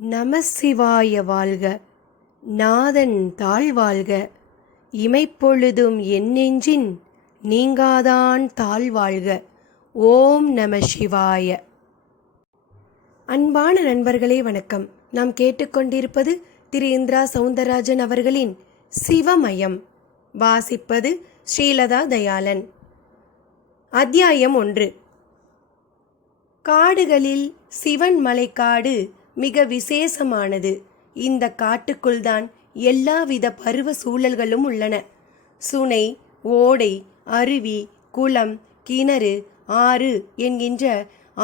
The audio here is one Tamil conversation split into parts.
நமசிவாய வாழ்க. நாதன் தாழ்வாழ்க. இமைப்பொழுதும் என் நெஞ்சின் நீங்காதான் தாழ்வாழ்க. ஓம் நம சிவாய. அன்பான நண்பர்களே வணக்கம். நாம் கேட்டுக்கொண்டிருப்பது திரு இந்திரா சவுந்தரராஜன் அவர்களின் சிவமயம். வாசிப்பது ஸ்ரீலதா தயாளன். அத்தியாயம் 1. காடுகளில் சிவன் மலைக்காடு மிக விசேஷமானது. இந்த காட்டுக்குள்தான் எல்லாவித பருவ சூழல்களும் உள்ளன. சுனை, ஓடை, அருவி, குளம், கிணறு, ஆறு என்கின்ற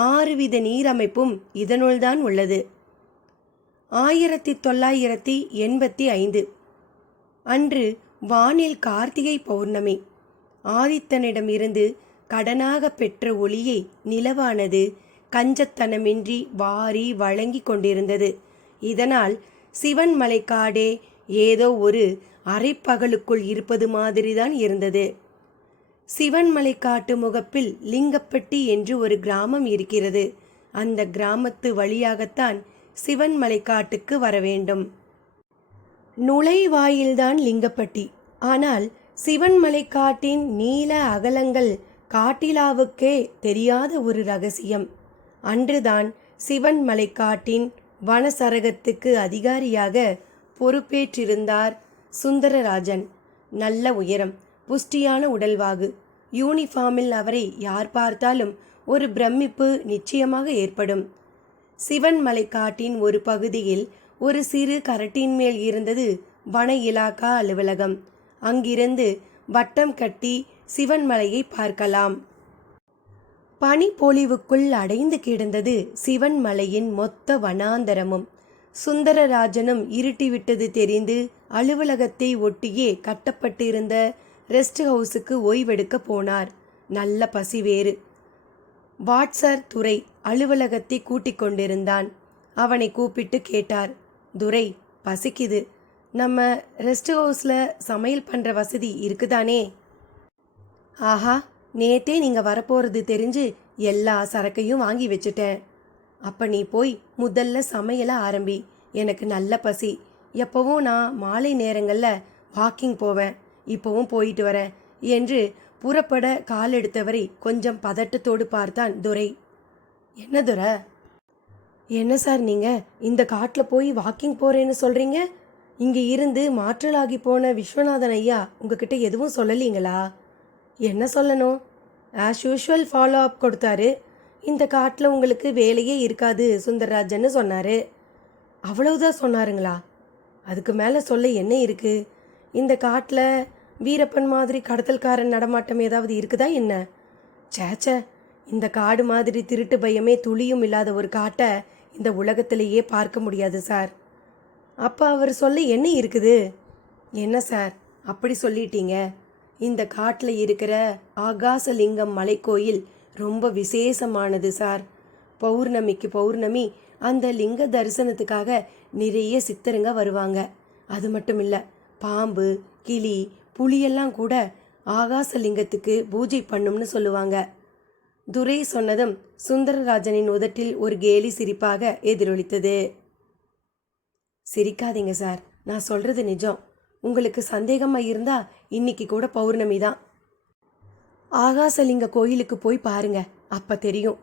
6 வித நீரமைப்பும் இதனுள்தான் உள்ளது. 1985 அன்று வானில் கார்த்திகை பௌர்ணமி. ஆதித்தனிடமிருந்து கடனாக பெற்ற ஒளியை நிலவானது கஞ்சத்தனமின்றி வாரி வழங்கி கொண்டிருந்தது. இதனால் சிவன் மலைக்காடே ஏதோ ஒரு அரைப்பகலுக்குள் இருப்பது மாதிரிதான் இருந்தது. சிவன் மலைக்காட்டு முகப்பில் லிங்கப்பட்டி என்று ஒரு கிராமம் இருக்கிறது. அந்த கிராமத்து வழியாகத்தான் சிவன் மலைக்காட்டுக்கு வர வேண்டும். நுழைவாயில்தான் லிங்கப்பட்டி. ஆனால் சிவன் மலைக்காட்டின் நீல அகலங்கள் காட்டிலாவுக்கே தெரியாத ஒரு ரகசியம். அன்றுதான் சிவன் மலைக்காட்டின் வனசரகத்துக்கு அதிகாரியாக பொறுப்பேற்றிருந்தார் சுந்தரராஜன். நல்ல உயரம், புஷ்டியான உடல்வாகு. யூனிஃபார்மில் அவரை யார் பார்த்தாலும் ஒரு பிரமிப்பு நிச்சயமாக ஏற்படும். சிவன் மலைக்காட்டின் ஒரு பகுதியில் ஒரு சிறு கரட்டின் மேல் இருந்தது வன இலாக்கா அலுவலகம். அங்கிருந்து வட்டம் கட்டி சிவன் மலையை பார்க்கலாம். பனிப்பொழிவுக்குள் அடைந்து கிடந்தது சிவன் மலையின் மொத்த வனாந்தரமும். சுந்தரராஜனும் இருட்டிவிட்டது தெரிந்து அலுவலகத்தை ஒட்டியே கட்டப்பட்டிருந்த ரெஸ்ட் ஹவுஸுக்கு ஓய்வெடுக்க போனார். நல்ல பசி வேறு. வாட்சர் துரை அலுவலகத்தை கூட்டிக் கொண்டிருந்தான். அவனை கூப்பிட்டு கேட்டார், துரை, பசிக்குது. நம்ம ரெஸ்ட் ஹவுஸில் சமையல் பண்ணுற வசதி இருக்குதானே? ஆஹா, நேத்தே நீங்கள் வரப்போகிறது தெரிஞ்சு எல்லா சரக்கையும் வாங்கி வச்சுட்டேன். அப்போ நீ போய் முதல்ல சமையலை ஆரம்பி. எனக்கு நல்ல பசி. எப்போவும் நான் மாலை நேரங்களில் வாக்கிங் போவேன், இப்போவும் போயிட்டு வரேன் என்று புறப்பட கால் எடுத்தவரை கொஞ்சம் பதட்டத்தோடு பார்த்தான் துரை. என்ன துரை? என்ன சார் நீங்கள் இந்த காட்டில் போய் வாக்கிங் போகிறேன்னு சொல்கிறீங்க? இங்கே இருந்து மாற்றலாகி போன விஸ்வநாதன் ஐயா உங்ககிட்ட எதுவும் சொல்லலீங்களா? என்ன சொல்லணும்? ஆஸ் யூஷுவல் ஃபாலோ அப் கொடுத்தாரு. இந்த காட்டில் உங்களுக்கு வேலையே இருக்காது சுந்தரராஜன்னு சொன்னார். அவ்வளவுதான் சொன்னாருங்களா? அதுக்கு மேலே சொல்ல என்ன இருக்குது? இந்த காட்டில் வீரப்பன் மாதிரி கடத்தல்காரன் நடமாட்டம் ஏதாவது இருக்குதா என்ன? சேச்சே, இந்த காடு மாதிரி திருட்டு பயமே துளியும் இல்லாத ஒரு காட்டை இந்த உலகத்திலேயே பார்க்க முடியாது சார். அப்போ அவர் சொல்ல என்ன இருக்குது? என்ன சார் அப்படி சொல்லிட்டீங்க? இந்த காட்டில் இருக்கிற ஆகாசலிங்கம் மலைக்கோயில் ரொம்ப விசேஷமானது சார். பௌர்ணமிக்கு பௌர்ணமி அந்த லிங்க தரிசனத்துக்காக நிறைய சித்தருங்க வருவாங்க. அது மட்டும் இல்லை, பாம்பு, கிளி, புலியெல்லாம் கூட ஆகாசலிங்கத்துக்கு பூஜை பண்ணும்னு சொல்லுவாங்க. துரை சொன்னதும் சுந்தரராஜனின் உதட்டில் ஒரு கேலி சிரிப்பாக எதிரொலித்தது. சிரிக்காதீங்க சார், நான் சொல்கிறது நிஜம். உங்களுக்கு சந்தேகமாக இருந்தால் இன்னைக்கு கூட பௌர்ணமி தான். ஆகாசலிங்க கோயிலுக்கு போய் பாருங்க, அப்போ தெரியும்.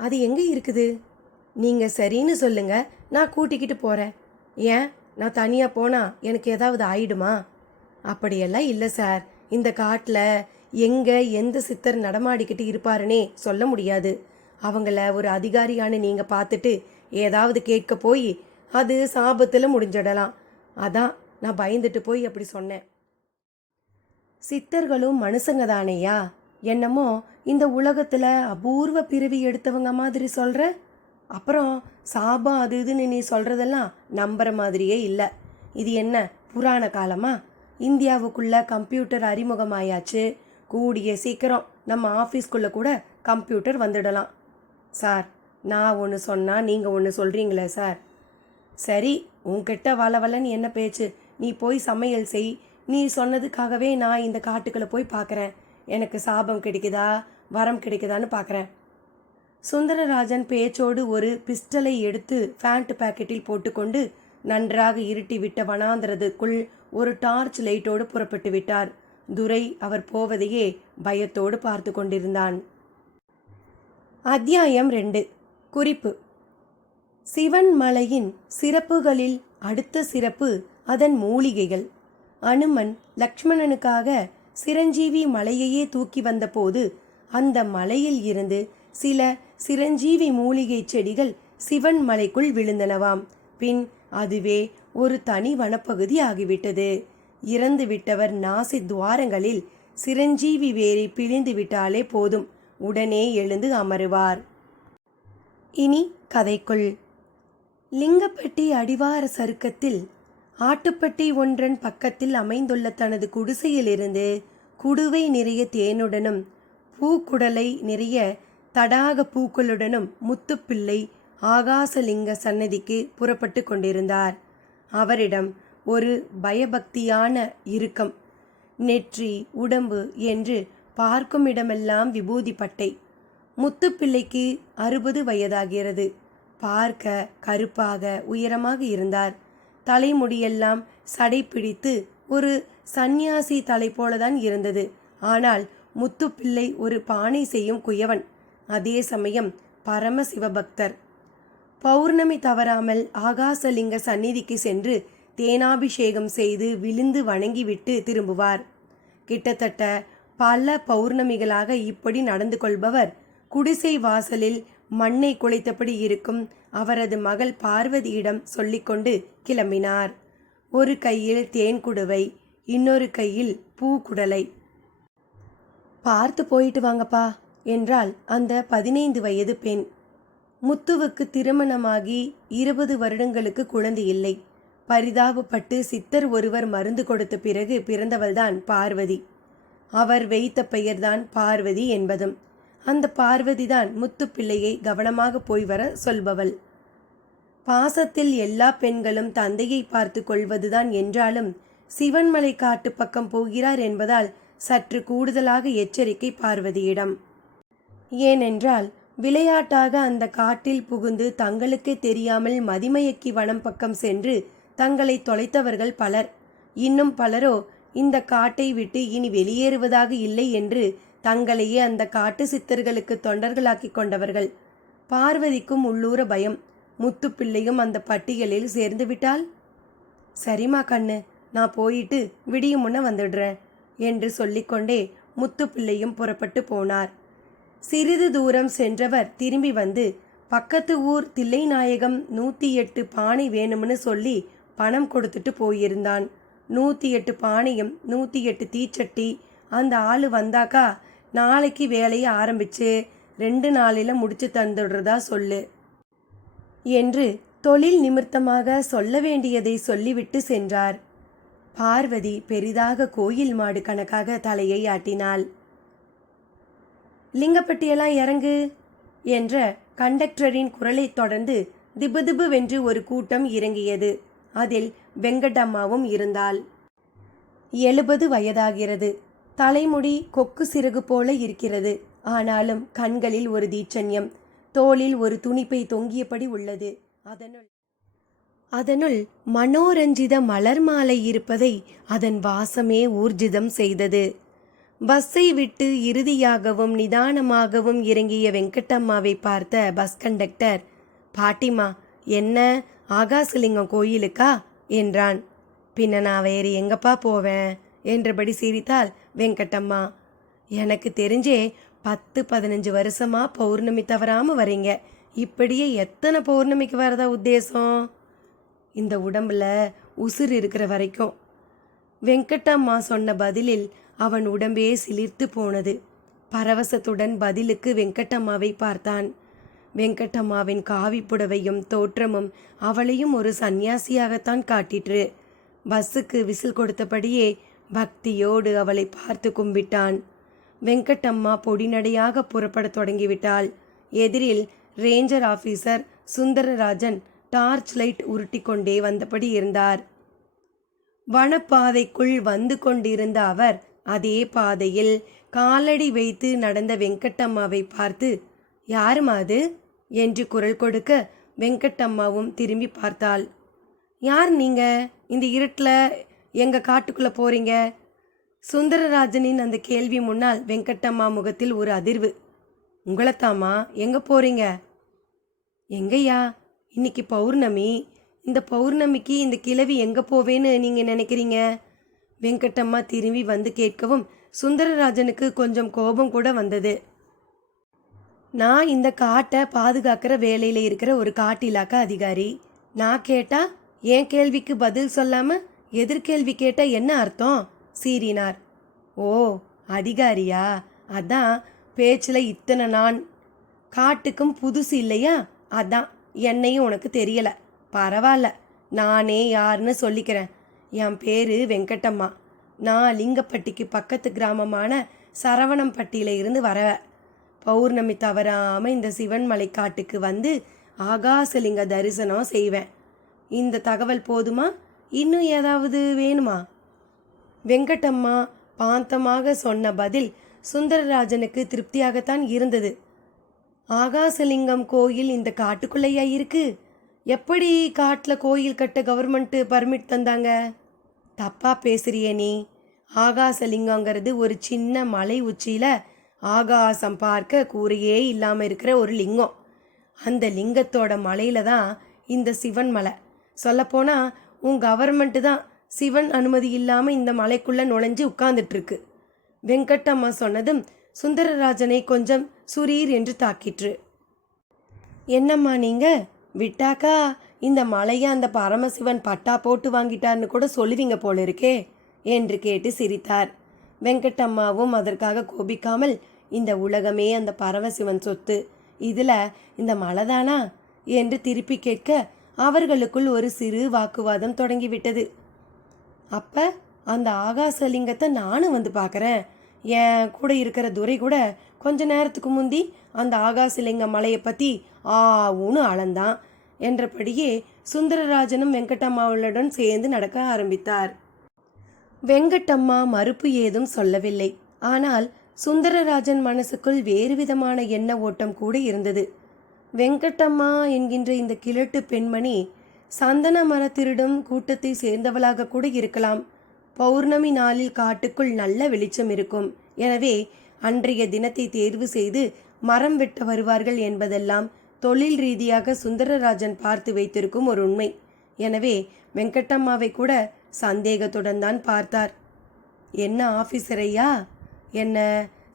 அது எங்கே இருக்குது? நீங்கள் சரின்னு சொல்லுங்க, நான் கூட்டிக்கிட்டு போகிறேன். ஏன், நான் தனியாக போனால் எனக்கு ஏதாவது ஆயிடுமா? அப்படியெல்லாம் இல்லை சார். இந்த காட்டில் எங்கே எந்த சித்தர் நடமாடிக்கிட்டு இருப்பாருன்னே சொல்ல முடியாது. அவங்கள ஒரு அதிகாரியான நீங்கள் பார்த்துட்டு ஏதாவது கேட்க போய் அது சாபத்தில் முடிஞ்சிடலாம். அதான் நான் பயந்துட்டு போய் அப்படி சொன்னேன். சித்தர்களும் மனுஷங்க தானேயா? என்னமோ இந்த உலகத்தில் அபூர்வ பிறவி எடுத்தவங்க மாதிரி சொல்கிற. அப்புறம் சாபம் அது இதுன்னு நீ சொல்கிறதெல்லாம் நம்புற மாதிரியே இல்லை. இது என்ன புராண காலமா? இந்தியாவுக்குள்ள கம்ப்யூட்டர் அறிமுகமாயாச்சு. கூடிய சீக்கிரம் நம்ம ஆஃபீஸ்க்குள்ளே கூட கம்ப்யூட்டர் வந்துடலாம். சார், நான் ஒன்று சொன்னால் நீங்கள் ஒன்று சொல்கிறீங்களே சார். சரி, உன்கிட்ட வளவலன்னு என்ன பேச்சு? நீ போய் சமையல் செய். நீ சொன்னதுக்காகவே நான் இந்த காட்டுக்குள்ளே போய் பார்க்குறேன். எனக்கு சாபம் கிடைக்குதா வரம் கிடைக்குதான்னு பார்க்குறேன். சுந்தரராஜன் பேச்சோடு ஒரு பிஸ்டலை எடுத்து பேண்ட் பாக்கெட்டில் போட்டுக்கொண்டு நன்றாக இருட்டிவிட்ட வனாந்திரத்துக்குள் ஒரு டார்ச் லைட்டோடு புறப்பட்டு விட்டார். துரை அவர் போவதையே பயத்தோடு பார்த்து கொண்டிருந்தான். அத்தியாயம் 2. குறிப்பு: சிவன் மலையின் சிறப்புகளில் அடுத்த சிறப்பு அதன் மூலிகைகள். அனுமன் லக்ஷ்மணனுக்காக சிரஞ்சீவி மலையையே தூக்கி வந்தபோது அந்த மலையில் இருந்து சில சிரஞ்சீவி மூலிகை செடிகள் சிவன் மலைக்குள் விழுந்தனவாம். பின் அதுவே ஒரு தனி வனப்பகுதி ஆகிவிட்டது. இறந்து விட்டவர் நாசி துவாரங்களில் சிரஞ்சீவி வேரை பிழிந்து விட்டாலே போதும், உடனே எழுந்து அமருவார். இனி கதைக்குள். லிங்கப்பட்டி அடிவார சருக்கத்தில் ஆட்டுப்பட்டி ஒன்றன் பக்கத்தில் அமைந்துள்ள தனது குடிசையிலிருந்து குடுவை நிறைய தேனுடனும் பூக்குடலை நிறைய தடாக பூக்களுடனும் முத்துப்பிள்ளை ஆகாசலிங்க சன்னதிக்கு புறப்பட்டு கொண்டிருந்தார். அவரிடம் ஒரு பயபக்தியான இறுக்கம். நெற்றி உடம்பு என்று பார்க்கும் இடமெல்லாம் விபூதி பட்டை. முத்துப்பிள்ளைக்கு 60 வயதாகிறது. பார்க்க கருப்பாக உயரமாக இருந்தார். தலைமுடியெல்லாம் சடை பிடித்து ஒரு சந்நியாசி தலை போலதான் இருந்தது. ஆனால் முத்துப்பிள்ளை ஒரு பானை செய்யும் குயவன், அதே சமயம் பரம சிவபக்தர். பௌர்ணமி தவறாமல் ஆகாசலிங்க சந்நிதிக்கு சென்று தேனாபிஷேகம் செய்து விழுந்து வணங்கிவிட்டு திரும்புவார். கிட்டத்தட்ட பல பௌர்ணமிகளாக இப்படி நடந்து கொள்பவர் குடிசை வாசலில் மண்ணை குலைத்தபடி இருக்கும் அவரது மகள் பார்வதியிடம் சொல்லிக்கொண்டு கிளம்பினார். ஒரு கையில் தேன் குடுவை, இன்னொரு கையில் பூக்குடலை. பார்த்து போயிட்டு வாங்கப்பா என்றாள் அந்த 15 வயது பெண். முத்துவுக்கு திருமணமாகி 20 வருடங்களுக்கு குழந்தை இல்லை. பரிதாபப்பட்டு சித்தர் ஒருவர் மருந்து கொடுத்த பிறகு பிறந்தவள்தான் பார்வதி. அவர் வைத்த பெயர்தான் பார்வதி என்பதும். அந்த பார்வதிதான் முத்துப்பிள்ளையை கவனமாக போய் வர சொல்பவள். பாசத்தில் எல்லா பெண்களும் தந்தையை பார்த்து கொள்வதுதான் என்றாலும் சிவன்மலை காட்டு பக்கம் போகிறார் என்பதால் சற்று கூடுதலாக எச்சரிக்கை பார்வதியிடம். ஏனென்றால் விளையாட்டாக அந்த காட்டில் புகுந்து தங்களுக்கே தெரியாமல் மதிமயக்கி வனம் பக்கம் சென்று தங்களை தொலைத்தவர்கள் பலர். இன்னும் பலரோ இந்த காட்டை விட்டு இனி வெளியேறுவதாக இல்லை என்று தங்களையே அந்த காட்டு சித்தர்களுக்கு தொண்டர்களாக்கி கொண்டவர்கள். பார்வதிக்கும் உள்ளூர பயம். முத்துப்பிள்ளையும் அந்த பட்டியலில் சேர்ந்து விட்டால்? சரிம்மா கண்ணு, நான் போயிட்டு விடியும் முன்ன வந்துடுறேன் என்று சொல்லிக்கொண்டே முத்துப்பிள்ளையும் புறப்பட்டு போனார். சிறிது தூரம் சென்றவர் திரும்பி வந்து பக்கத்து ஊர் தில்லைநாயகம் 108 பானை வேணும்னு சொல்லி பணம் கொடுத்துட்டு போயிருந்தான். 108 பானையும் 108 தீச்சட்டி. அந்த ஆளு வந்தாக்கா நாளைக்கு வேலையை ஆரம்பிச்சு 2 நாளில் முடிச்சு தந்துடுறதா சொல்லு என்று தொழில் நிமித்தமாக சொல்ல வேண்டியதை சொல்லிவிட்டு சென்றார். பார்வதி பெரிதாக கோயில் மாடு கணக்காக தலையை ஆட்டினாள். லிங்கப்பட்டியெல்லாம் இறங்கு என்ற கண்டக்டரின் குரலை தொடர்ந்து திபுதிபுவென்று ஒரு கூட்டம் இறங்கியது. அதில் வெங்கடம்மாவும் இருந்தாள். 70 வயதாகிறது. தலைமுடி கொக்கு சிறகு போல இருக்கிறது. ஆனாலும் கண்களில் ஒரு தீட்சண்யம், தோளில் ஒரு துணிப்பை தொங்கியபடி உள்ளது. அதனுள் மனோரஞ்சித மலர் மாலை இருப்பதை அதன் வாசமே ஊர்ஜிதம் செய்தது. பஸ்ஸை விட்டு இறுதியாகவும் நிதானமாகவும் இறங்கிய வெங்கட்டம்மாவை பார்த்த பஸ் கண்டக்டர், பாட்டிமா என்ன ஆகாசலிங்கம் கோயிலுக்கா என்றான். பின்ன நான் வேறு எங்கப்பா போவேன் என்றபடி சிரித்தாள் வெங்கட்டம்மா. எனக்கு தெரிஞ்சே 10-15 வருஷமா பௌர்ணமி தவறாம வரீங்க. இப்படியே எத்தனை பௌர்ணமிக்கு வரதா உத்தேசம்? இந்த உடம்புல உசுர் இருக்கிற வரைக்கும். வெங்கட்டம்மா சொன்ன பதிலில் அவன் உடம்பே சிலிர்த்து போனது. பரவசத்துடன் பதிலுக்கு வெங்கட்டம்மாவை பார்த்தான். வெங்கட்டம்மாவின் காவி புடவையும் தோற்றமும் அவளையும் ஒரு சந்நியாசியாகத்தான் காட்டிற்று. பஸ்ஸுக்கு விசில் கொடுத்தபடியே பக்தியோடு அவளை பார்த்து கும்பிட்டான். வெங்கட்டம்மா பொடிநடையாக புறப்படத் தொடங்கிவிட்டாள். எதிரில் ranger officer Sundararajan torch light உருட்டி கொண்டே வந்தபடி இருந்தார். வனப்பாதைக்குள் வந்து கொண்டிருந்த அவர் அதே பாதையில் காலடி வைத்து நடந்த வெங்கட்டம்மாவை பார்த்து, யாருமா அது என்று குரல் கொடுக்க வெங்கட்டம்மாவும் திரும்பி பார்த்தாள். யார் நீங்க? இந்த இருட்டில் எங்க காட்டுக்குள்ள போறீங்க? சுந்தரராஜனின் அந்த கேள்வி முன்னால் வெங்கட்டம்மா முகத்தில் ஒரு அதிர்வு. உங்களைத்தாம்மா. எங்க போறீங்க? எங்கய்யா? இன்னைக்கு பௌர்ணமி. இந்த பௌர்ணமிக்கு இந்த கிழவி எங்க போவேன்னு நீங்க நினைக்கிறீங்க? வெங்கட்டம்மா திரும்பி வந்து கேட்கவும் சுந்தரராஜனுக்கு கொஞ்சம் கோபம் கூட வந்தது. நான் இந்த காட்டை பாதுகாக்கிற வேலையில் இருக்கிற ஒரு காட்டு இலாக்கா அதிகாரி. நான் கேட்டா என் கேள்விக்கு பதில் சொல்லாம எதிர்கேள்வி கேட்டா என்ன அர்த்தம்? சீறினார். ஓ, அதிகாரியா? அதான் பேச்சில் இத்தனை நான். காட்டுக்கும் புதுசு இல்லையா? அதான் என்னையும் உனக்கு தெரியல. பரவாயில்ல, நானே யாருன்னு சொல்லிக்கிறேன். என் பேரு வெங்கட்டம்மா. நான் லிங்கப்பட்டிக்கு பக்கத்து கிராமமான சரவணம்பட்டியில இருந்து வரவேன். பௌர்ணமி தவறாமல் இந்த சிவன்மலை காட்டுக்கு வந்து ஆகாசலிங்க தரிசனம் செய்வேன். இந்த தகவல் போதுமா? இன்னும் ஏதாவது வேணுமா? வெங்கட்டம்மா பாந்தமாக சொன்ன பதில் சுந்தரராஜனுக்கு திருப்தியாகத்தான் இருந்தது. ஆகாசலிங்கம் கோயில் இந்த காட்டுக்குள்ளையா இருக்கு? எப்படி காட்டில் கோயில் கட்ட கவர்மெண்ட்டு பர்மிட் தந்தாங்க? தப்பா பேசுறியே நீ. ஆகாசலிங்கங்கிறது ஒரு சின்ன மலை உச்சியில் ஆகாசம் பார்க்க கூரையே இல்லாமல் இருக்கிற ஒரு லிங்கம். அந்த லிங்கத்தோட மலையில தான் இந்த சிவன் மலை. சொல்லப்போனால் உன் கவர்மெண்ட்டு தான் சிவன் அனுமதி இல்லாமல் இந்த மலைக்குள்ளே நுழைஞ்சு உட்கார்ந்துட்டுருக்கு. வெங்கட்டம்மா சொன்னதும் சுந்தரராஜனை கொஞ்சம் சுரீர் என்று தாக்கிற்று. என்னம்மா நீங்க? விட்டாக்கா இந்த மலையை அந்த பரமசிவன் பட்டா போட்டு வாங்கிட்டார்னு கூட சொல்லுவீங்க போல இருக்கே என்று கேட்டு சிரித்தார். வெங்கட்டம்மாவும் அதற்காக கோபிக்காமல், இந்த உலகமே அந்த பரமசிவன் சொத்து, இதில் இந்த மலைதானா என்று திருப்பி கேட்க அவர்களுக்குள் ஒரு சிறு வாக்குவாதம் தொடங்கிவிட்டது. அப்ப அந்த ஆகாசலிங்கத்தை நானும் வந்து பார்க்குறேன். என் கூட இருக்கிற துரை கூட கொஞ்ச நேரத்துக்கு முந்தி அந்த ஆகாசலிங்க மலையை பற்றி ஆவுன்னு அளந்தான் என்றபடியே சுந்தரராஜனும் வெங்கட்டம்மாவுடன் சேர்ந்து நடக்க ஆரம்பித்தார். வெங்கட்டம்மா மறுப்பு ஏதும் சொல்லவில்லை. ஆனால் சுந்தரராஜன் மனசுக்குள் வேறு விதமான எண்ண ஓட்டம் கூட இருந்தது. வெங்கட்டம்மா என்கின்ற இந்த கிழட்டு பெண்மணி சந்தன மரத்திருடும் கூட்டத்தை சேர்ந்தவளாக கூட இருக்கலாம். பௌர்ணமி நாளில் காட்டுக்குள் நல்ல வெளிச்சம் இருக்கும். எனவே அன்றைய தினத்தை தேர்வு செய்து மரம் வெட்ட வருவார்கள் என்பதெல்லாம் தொழில் ரீதியாக சுந்தரராஜன் பார்த்து வைத்திருக்கும் ஒரு உண்மை. எனவே வெங்கட்டம்மாவை கூட சந்தேகத்துடன் தான் பார்த்தார். என்ன ஆஃபீஸரையா, என்ன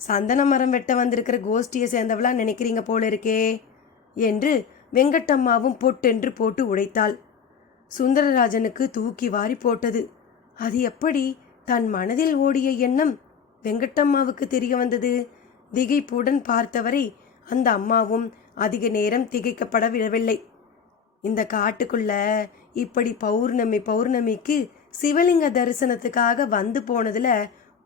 சந்தன மரம் வெட்ட வந்திருக்கிற கோஷ்டியை சேர்ந்தவளா நினைக்கிறீங்க போல இருக்கே என்று வெங்கட்டம்மாவும் பொட்டென்று போட்டு உடைத்தாள். சுந்தரராஜனுக்கு தூக்கி வாரி போட்டது. அது எப்படி தன் மனதில் ஓடிய எண்ணம் வெங்கட்டம்மாவுக்கு தெரிய வந்தது? திகைப்புடன் பார்த்தவரை அந்த அம்மாவும் அதிக நேரம் திகைக்கப்பட விடவில்லை. இந்த காட்டுக்குள்ள இப்படி பௌர்ணமிக்கு சிவலிங்க தரிசனத்துக்காக வந்து போனதுல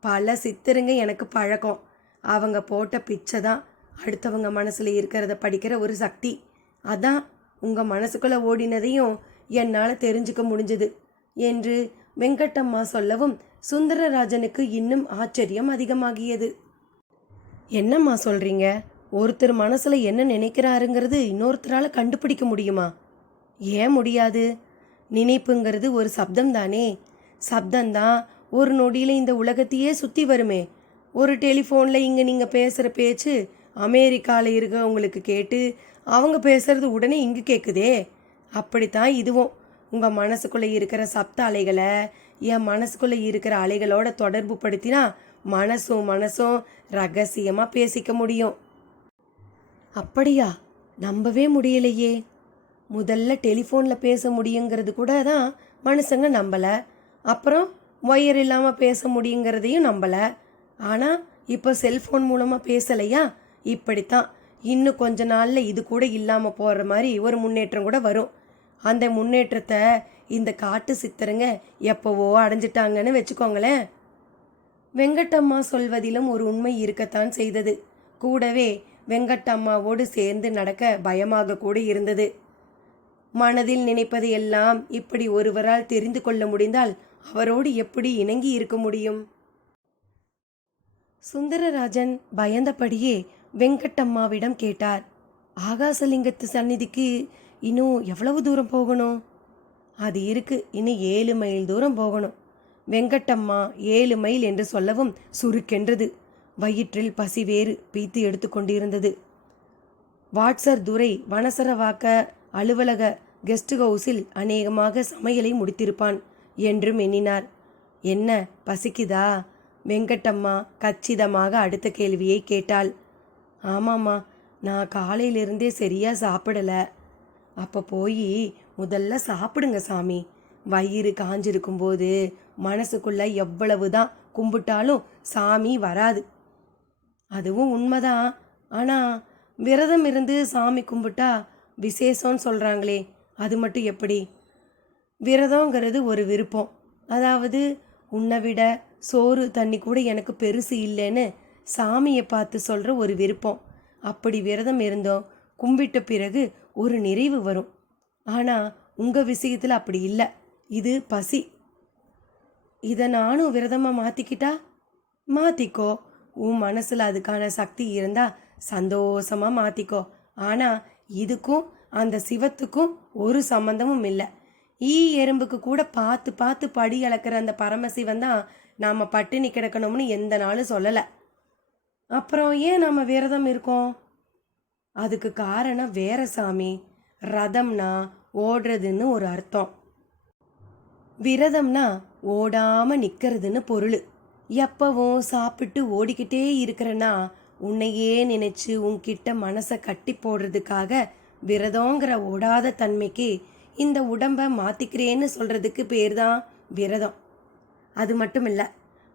பல சித்தருங்க எனக்கு பழக்கம். அவங்க போட்ட பிச்சை தான் அடுத்தவங்க மனசுல இருக்கிறத படிக்கிற ஒரு சக்தி. அதான் உங்க மனசுக்குள்ள ஓடினதையும் என்னால் தெரிஞ்சுக்க முடிஞ்சது என்று வெங்கட்டம்மா சொல்லவும் சுந்தரராஜனுக்கு இன்னும் ஆச்சரியம் அதிகமாகியது. என்னம்மா சொல்றீங்க? ஒருத்தர் மனசுல என்ன நினைக்கிறாருங்கிறது இன்னொருத்தரால கண்டுபிடிக்க முடியுமா? ஏன் முடியாது? நினைப்புங்கிறது ஒரு சப்தம் தானே. சப்தம்தான் ஒரு நொடியில் இந்த உலகத்தையே சுற்றி வருமே. ஒரு டெலிஃபோனில் இங்கே நீங்கள் பேசுகிற பேச்சு அமெரிக்காவில் இருக்கவங்களுக்கு கேட்டு அவங்க பேசுகிறது உடனே இங்கே கேட்குதே. அப்படித்தான் இதுவும். உங்கள் மனசுக்குள்ளே இருக்கிற சப்த அலைகளை என் மனசுக்குள்ளே இருக்கிற அலைகளோட தொடர்பு படுத்தினா மனசும் ரகசியமாக பேசிக்க முடியும். அப்படியா? நம்பவே முடியலையே. முதல்ல டெலிஃபோனில் பேச முடியுங்கிறது கூட தான் மனுஷங்க நம்பலை. அப்புறம் ஒயர் இல்லாமல் பேச முடியுங்கிறதையும் நம்பலை. ஆனால் இப்போ செல்ஃபோன் மூலமாக பேசலையா? இப்படித்தான். இன்னும் கொஞ்ச நாளில் இது கூட இல்லாமல் போகிற மாதிரி ஒரு முன்னேற்றம் கூட வரும். அந்த முன்னேற்றத்தை இந்த காட்டு சித்தருங்க எப்போவோ அடைஞ்சிட்டாங்கன்னு வச்சுக்கோங்களேன். வெங்கட்டம்மா சொல்வதிலும் ஒரு உண்மை இருக்கத்தான் செய்தது. கூடவே வெங்கட்டம்மாவோடு சேர்ந்து நடக்க பயமாக கூட இருந்தது. மனதில் நினைப்பது எல்லாம் இப்படி ஒருவரால் தெரிந்து கொள்ள முடிந்தால் அவரோடு எப்படி இணங்கி இருக்க முடியும்? சுந்தரராஜன் பயந்தபடியே வெங்கட்டம்மாவிடம் கேட்டார். ஆகாசலிங்கத்து சந்நிதிக்கு இன்னும் எவ்வளவு தூரம் போகணும்? அது இருக்கு, இன்னும் 7 மைல் தூரம் போகணும். வெங்கட்டம்மா 7 மைல் என்று சொல்லவும் சுருக்கென்றது. வயிற்றில் பசி வேறு பீத்து எடுத்து கொண்டிருந்தது. வாட்சர் துரை வனசரவாக்க அலுவலக கெஸ்ட் ஹவுஸில் அநேகமாக சமையலை முடித்திருப்பான் என்றும் எண்ணினார். என்ன, பசிக்குதா? வெங்கட்டம்மா கச்சிதமாக அடுத்த கேள்வியை கேட்டாள். ஆமாம்மா, நான் காலையிலிருந்தே சரியா சாப்பிடல. அப்போ போய் முதல்ல சாப்பிடுங்க சாமி. வயிறு காஞ்சிருக்கும்போது மனசுக்குள்ள எவ்வளவுதான் கும்பிட்டாலும் சாமி வராது. அதுவும் உண்மைதான். ஆனால் விரதம் இருந்து சாமி கும்பிட்டா விசேஷம்னு சொல்கிறாங்களே, அது மட்டும் எப்படி? விரதங்கிறது ஒரு விருப்பம். அதாவது உன்னை விட சோறு தண்ணி கூட எனக்கு பெருசு இல்லைன்னு சாமியை பார்த்து சொல்கிற ஒரு விருப்பம். அப்படி விரதம் இருந்தோம் கும்பிட்ட பிறகு ஒரு நிறைவு வரும். ஆனால் உங்கள் விஷயத்தில் அப்படி இல்லை. இது பசி. இதை நானும் விரதமாக மாற்றிக்கிட்டா? மாற்றிக்கோ. உன் மனசில் அதுக்கான சக்தி இருந்தால் சந்தோஷமாக மாற்றிக்கோ. ஆனால் இதுக்கும் அந்த சிவத்துக்கும் ஒரு சம்பந்தமும் இல்லை. எறும்புக்கு கூட பார்த்து பார்த்து படி அளக்கிற அந்த பரமசிவன் தான் நாம் பட்டினி கிடக்கணும்னு எந்த நாளும் சொல்லலை. அப்புறம் ஏன் நாம் விரதம் இருக்கோம்? அதுக்கு காரணம் வேற சாமி. ரதம்னா ஓடுறதுன்னு ஒரு அர்த்தம். விரதம்னா ஓடாம நிக்கிறதுன்னு பொருள். எப்பவும் சாப்பிட்டு ஓடிக்கிட்டே இருக்கிறன்னா உன்னையே நினைச்சு உன்கிட்ட மனசை கட்டி போடுறதுக்காக விரதங்கிற ஓடாத தன்மைக்கு இந்த உடம்பை மாத்திக்கிறேன்னு சொல்றதுக்கு பேர் தான் விரதம். அது மட்டும் இல்லை,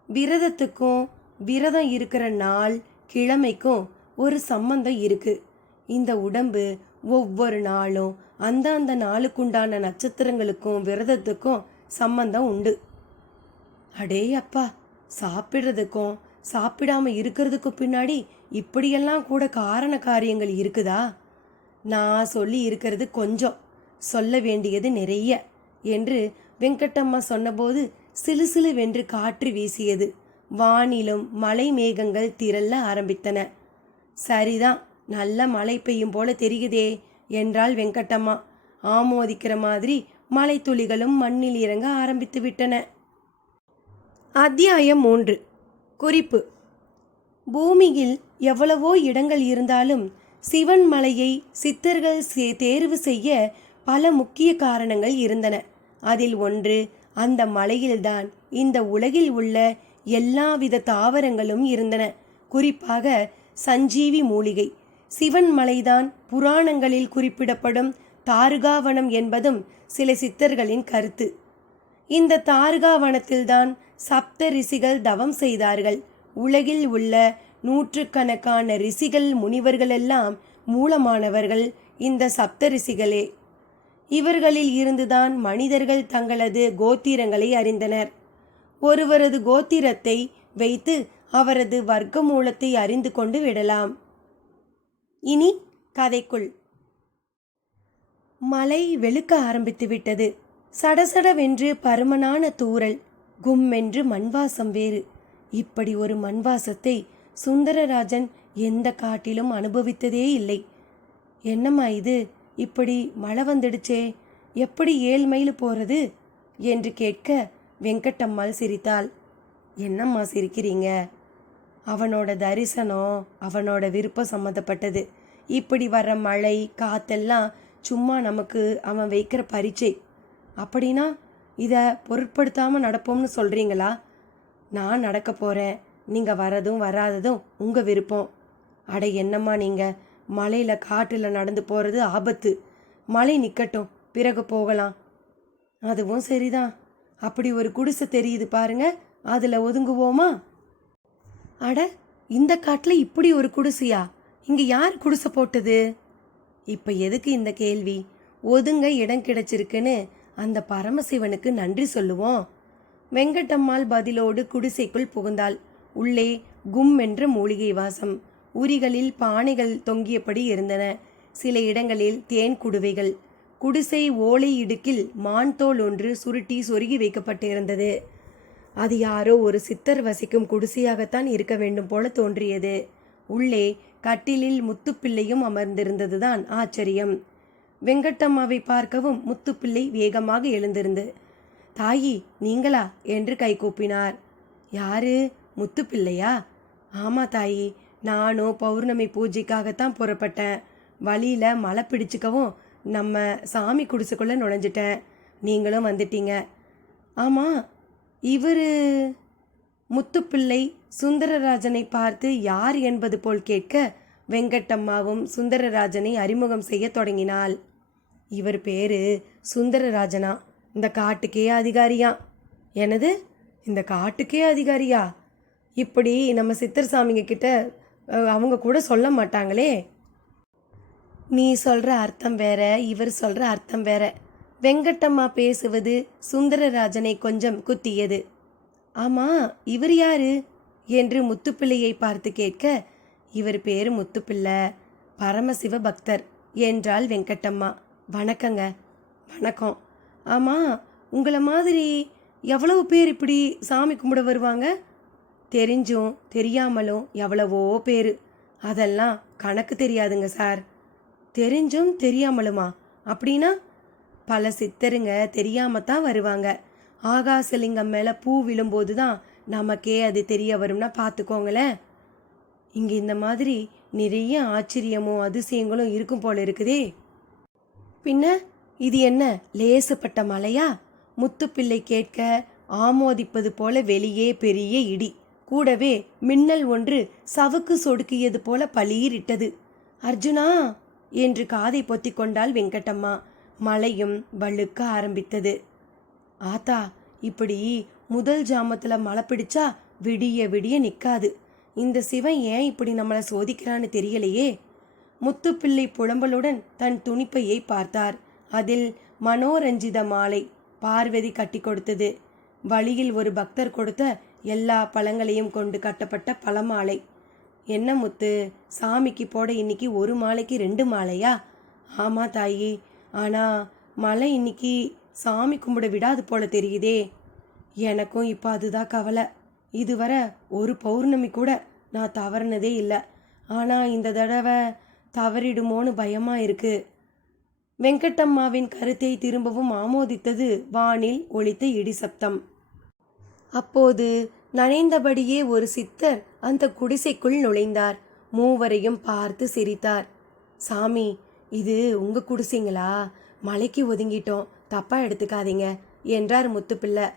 விரதத்துக்கும் விரதம் இருக்கிற நாள் கிழமைக்கும் ஒரு சம்பந்தம் இருக்கு. இந்த உடம்பு ஒவ்வொரு நாளும் அந்த நாளுக்குண்டான நட்சத்திரங்களுக்கும் விரதத்துக்கும் சம்பந்தம் உண்டு. அடே அப்பா, சாப்பிட்றதுக்கும் சாப்பிடாம இருக்கிறதுக்கும் பின்னாடி இப்படியெல்லாம் கூட காரண காரியங்கள் இருக்குதா? நான் சொல்லி இருக்கிறது கொஞ்சம், சொல்ல வேண்டியது நிறைய என்று வெங்கட்டம்மா சொன்னபோது சிலு சிலுவென்று காற்று வீசியது. வானிலும் மலை மேகங்கள் திரள ஆரம்பித்தன. சரிதான், நல்ல மழை பெய்யும் போல தெரியுதே என்றாள் வெங்கட்டம்மா. ஆமோதிக்கிற மாதிரி மலை துளிகளும் மண்ணில் இறங்க ஆரம்பித்து விட்டன. அத்தியாயம் 3. குறிப்பு: பூமியில் எவ்வளவோ இடங்கள் இருந்தாலும் சிவன் மலையை சித்தர்கள் தேர்வு செய்ய பல முக்கிய காரணங்கள் இருந்தன. அதில் ஒன்று, அந்த மலையில்தான் இந்த உலகில் உள்ள எல்லாவித தாவரங்களும் இருந்தன. குறிப்பாக சஞ்சீவி மூலிகை. சிவன் மலைதான் புராணங்களில் குறிப்பிடப்படும் தாருகாவனம் என்பதும் சில சித்தர்களின் கருத்து. இந்த தாருகாவனத்தில்தான் சப்த ரிஷிகள் தவம் செய்தார்கள். உலகில் உள்ள நூற்றுக்கணக்கான ரிஷிகள் முனிவர்களெல்லாம் மூலமானவர்கள் இந்த சப்த ரிஷிகளே. இவர்களில் இருந்துதான் மனிதர்கள் தங்களது கோத்திரங்களை அறிந்தனர். ஒருவரது கோத்திரத்தை வைத்து அவரது வர்க்க மூலத்தை அறிந்து கொண்டு விடலாம். இனி கதைக்குள். மழை வெளுக்க ஆரம்பித்து விட்டது. சடசடவென்று பருமனான தூறல், கும்மென்று மண்வாசம் வேறு. இப்படி ஒரு மண்வாசத்தை சுந்தரராஜன் எந்த காட்டிலும் அனுபவித்ததே இல்லை. என்னம்மா இது, இப்படி மழை வந்துடுச்சே, எப்படி 7 மைல் போகிறது என்று கேட்க வெங்கட்டம்மாள் சிரித்தாள். என்னம்மா சிரிக்கிறீங்க? அவனோட தரிசனம் அவனோட விருப்பம் சம்மந்தப்பட்டது. இப்படி வர்ற மழை காத்தெல்லாம் சும்மா நமக்கு அவன் வைக்கிற பரீட்சை. அப்படின்னா இதை பொருட்படுத்தாமல் நடப்போம்னு சொல்கிறீங்களா? நான் நடக்க போகிறேன், நீங்கள் வரதும் வராததும் உங்கள் விருப்பம். அட என்னம்மா நீங்கள், மலையில் காட்டில் நடந்து போகிறது ஆபத்து. மழை நிற்கட்டும், பிறகு போகலாம். அதுவும் சரிதான். அப்படி ஒரு குடிசை தெரியுது பாருங்க, அதில் ஒதுங்குவோமா? அட, இந்த காட்டில் இப்படி ஒரு குடிசையா? இங்கே யார் குடிசை போட்டது? இப்போ எதுக்கு இந்த கேள்வி? ஒதுங்க இடம் கிடைச்சிருக்குன்னு அந்த பரமசிவனுக்கு நன்றி சொல்லுவோம். வெங்கட்டம்மாள் பதிலோடு குடிசைக்குள் புகுந்தாள். உள்ளே கும் என்ற மூலிகை வாசம். உரிகளில் பானைகள் தொங்கியபடி இருந்தன. சில இடங்களில் தேன் குடுவைகள். குடிசை ஓலை இடுக்கில் மான் தோல் ஒன்று சுருட்டி சொருகி வைக்கப்பட்டிருந்தது. அது யாரோ ஒரு சித்தர் வசிக்கும் குடிசையாகத்தான் இருக்க வேண்டும் போல தோன்றியது. உள்ளே கட்டிலில் முத்துப்பிள்ளையும் அமர்ந்திருந்ததுதான் ஆச்சரியம். வெங்கட்டம்மாவை பார்க்கவும் முத்துப்பிள்ளை வேகமாக எழுந்திருந்து, தாயி நீங்களா என்று கைகூப்பினார். யாரு? முத்துப்பிள்ளையா? ஆமா தாயி, நானும் பௌர்ணமி பூஜைக்காகத்தான் புறப்பட்டேன். வழியில மழை பிடிச்சிக்கவும் நம்ம சாமி குடிசுக்குள்ள நுழைஞ்சிட்டேன். நீங்களும் வந்துட்டீங்க. ஆமா, இவரு? முத்துப்பிள்ளை சுந்தரராஜனை பார்த்து யார் என்பது போல் கேட்க வெங்கட்டம்மாவும் சுந்தரராஜனை அறிமுகம் செய்ய தொடங்கினாள். இவர் பேரு சுந்தரராஜனா, இந்த காட்டுக்கே அதிகாரியா. எனது? இந்த காட்டுக்கே அதிகாரியா? இப்படி நம்ம சித்தர் சாமிங்க கிட்ட அவங்க கூட சொல்ல மாட்டாங்களே. நீ சொல்ற அர்த்தம் வேற, இவர் சொல்ற அர்த்தம் வேற. வெங்கட்டம்மா பேசுவது சுந்தரராஜனை கொஞ்சம் குத்தியது. ஆமா, இவர் யாரு என்று முத்துப்பிள்ளையை பார்த்து கேட்க, இவர் பேரு முத்துப்பிள்ளை, பரமசிவ பக்தர் என்றாள் வெங்கட்டம்மா. வணக்கங்க. வணக்கம். ஆமா, உங்களை மாதிரி எவ்வளவு பேர் இப்படி சாமி கும்பிட வருவாங்க? தெரிஞ்சும் தெரியாமலும் எவ்வளவோ பேர். அதெல்லாம் கணக்கு தெரியாதுங்க சார். தெரிஞ்சும் தெரியாமலுமா? அப்படின்னா பல சித்தருங்க தெரியாமத்தான் வருவாங்க. ஆகாசலிங்கம் மேலே பூ விழும்போது தான் நமக்கே அது தெரிய வரும்னா பார்த்துக்கோங்களேன். இங்கே இந்த மாதிரி நிறைய ஆச்சரியமும் அதிசயங்களும் இருக்கும் போல இருக்குதே. பின்ன இது என்ன லேசுப்பட்ட மலையா? முத்துப்பிள்ளை கேட்க ஆமோதிப்பது போல வெளியே பெரிய இடி, கூடவே மின்னல் ஒன்று சவுக்கு சொடுக்கியது போல பளீரிட்டது. அர்ஜுனா என்று காதை பொத்திக் கொண்டாள் வெங்கட்டம்மா. மழையும் வழுக்க ஆரம்பித்தது. ஆத்தா, இப்படி முதல் ஜாமத்தில் மழை பிடிச்சா விடிய விடிய நிற்காது. இந்த சிவன் ஏன் இப்படி நம்மளை சோதிக்கிறான்னு தெரியலையே. முத்துப்பிள்ளை புலம்பலுடன் தன் துணிப்பையை பார்த்தார். அதில் மனோரஞ்சித மாலை பார்வதி கட்டி கொடுத்தது. வழியில் ஒரு பக்தர் கொடுத்த எல்லா பழங்களையும் கொண்டு கட்டப்பட்ட பழமாலை. என்ன முத்து, சாமிக்கு போட இன்னைக்கு ஒரு மாலைக்கு 2 மாலையா? ஆமா தாயி, ஆனா மழை இன்னைக்கு சாமி கும்பிட விடாது போல தெரியுதே. எனக்கும் இப்போ அதுதான் கவலை. இதுவரை ஒரு பௌர்ணமி கூட நான் தவறுனதே இல்லை. ஆனால் இந்த தடவை தவறிடுமோன்னு பயமாக இருக்கு. வெங்கட்டம்மாவின் கருத்தை திரும்பவும் ஆமோதித்தது வானில் ஒலித்த இடி சப்தம். அப்போது நனைந்தபடியே ஒரு சித்தர் அந்த குடிசைக்குள் நுழைந்தார். மூவரையும் பார்த்து சிரித்தார். சாமி, இது உங்க குடிசைங்களா? மலைக்கு ஒதுங்கிட்டோம், தப்பா எடுத்துக்காதீங்க என்றார் முத்துப்பிள்ளை.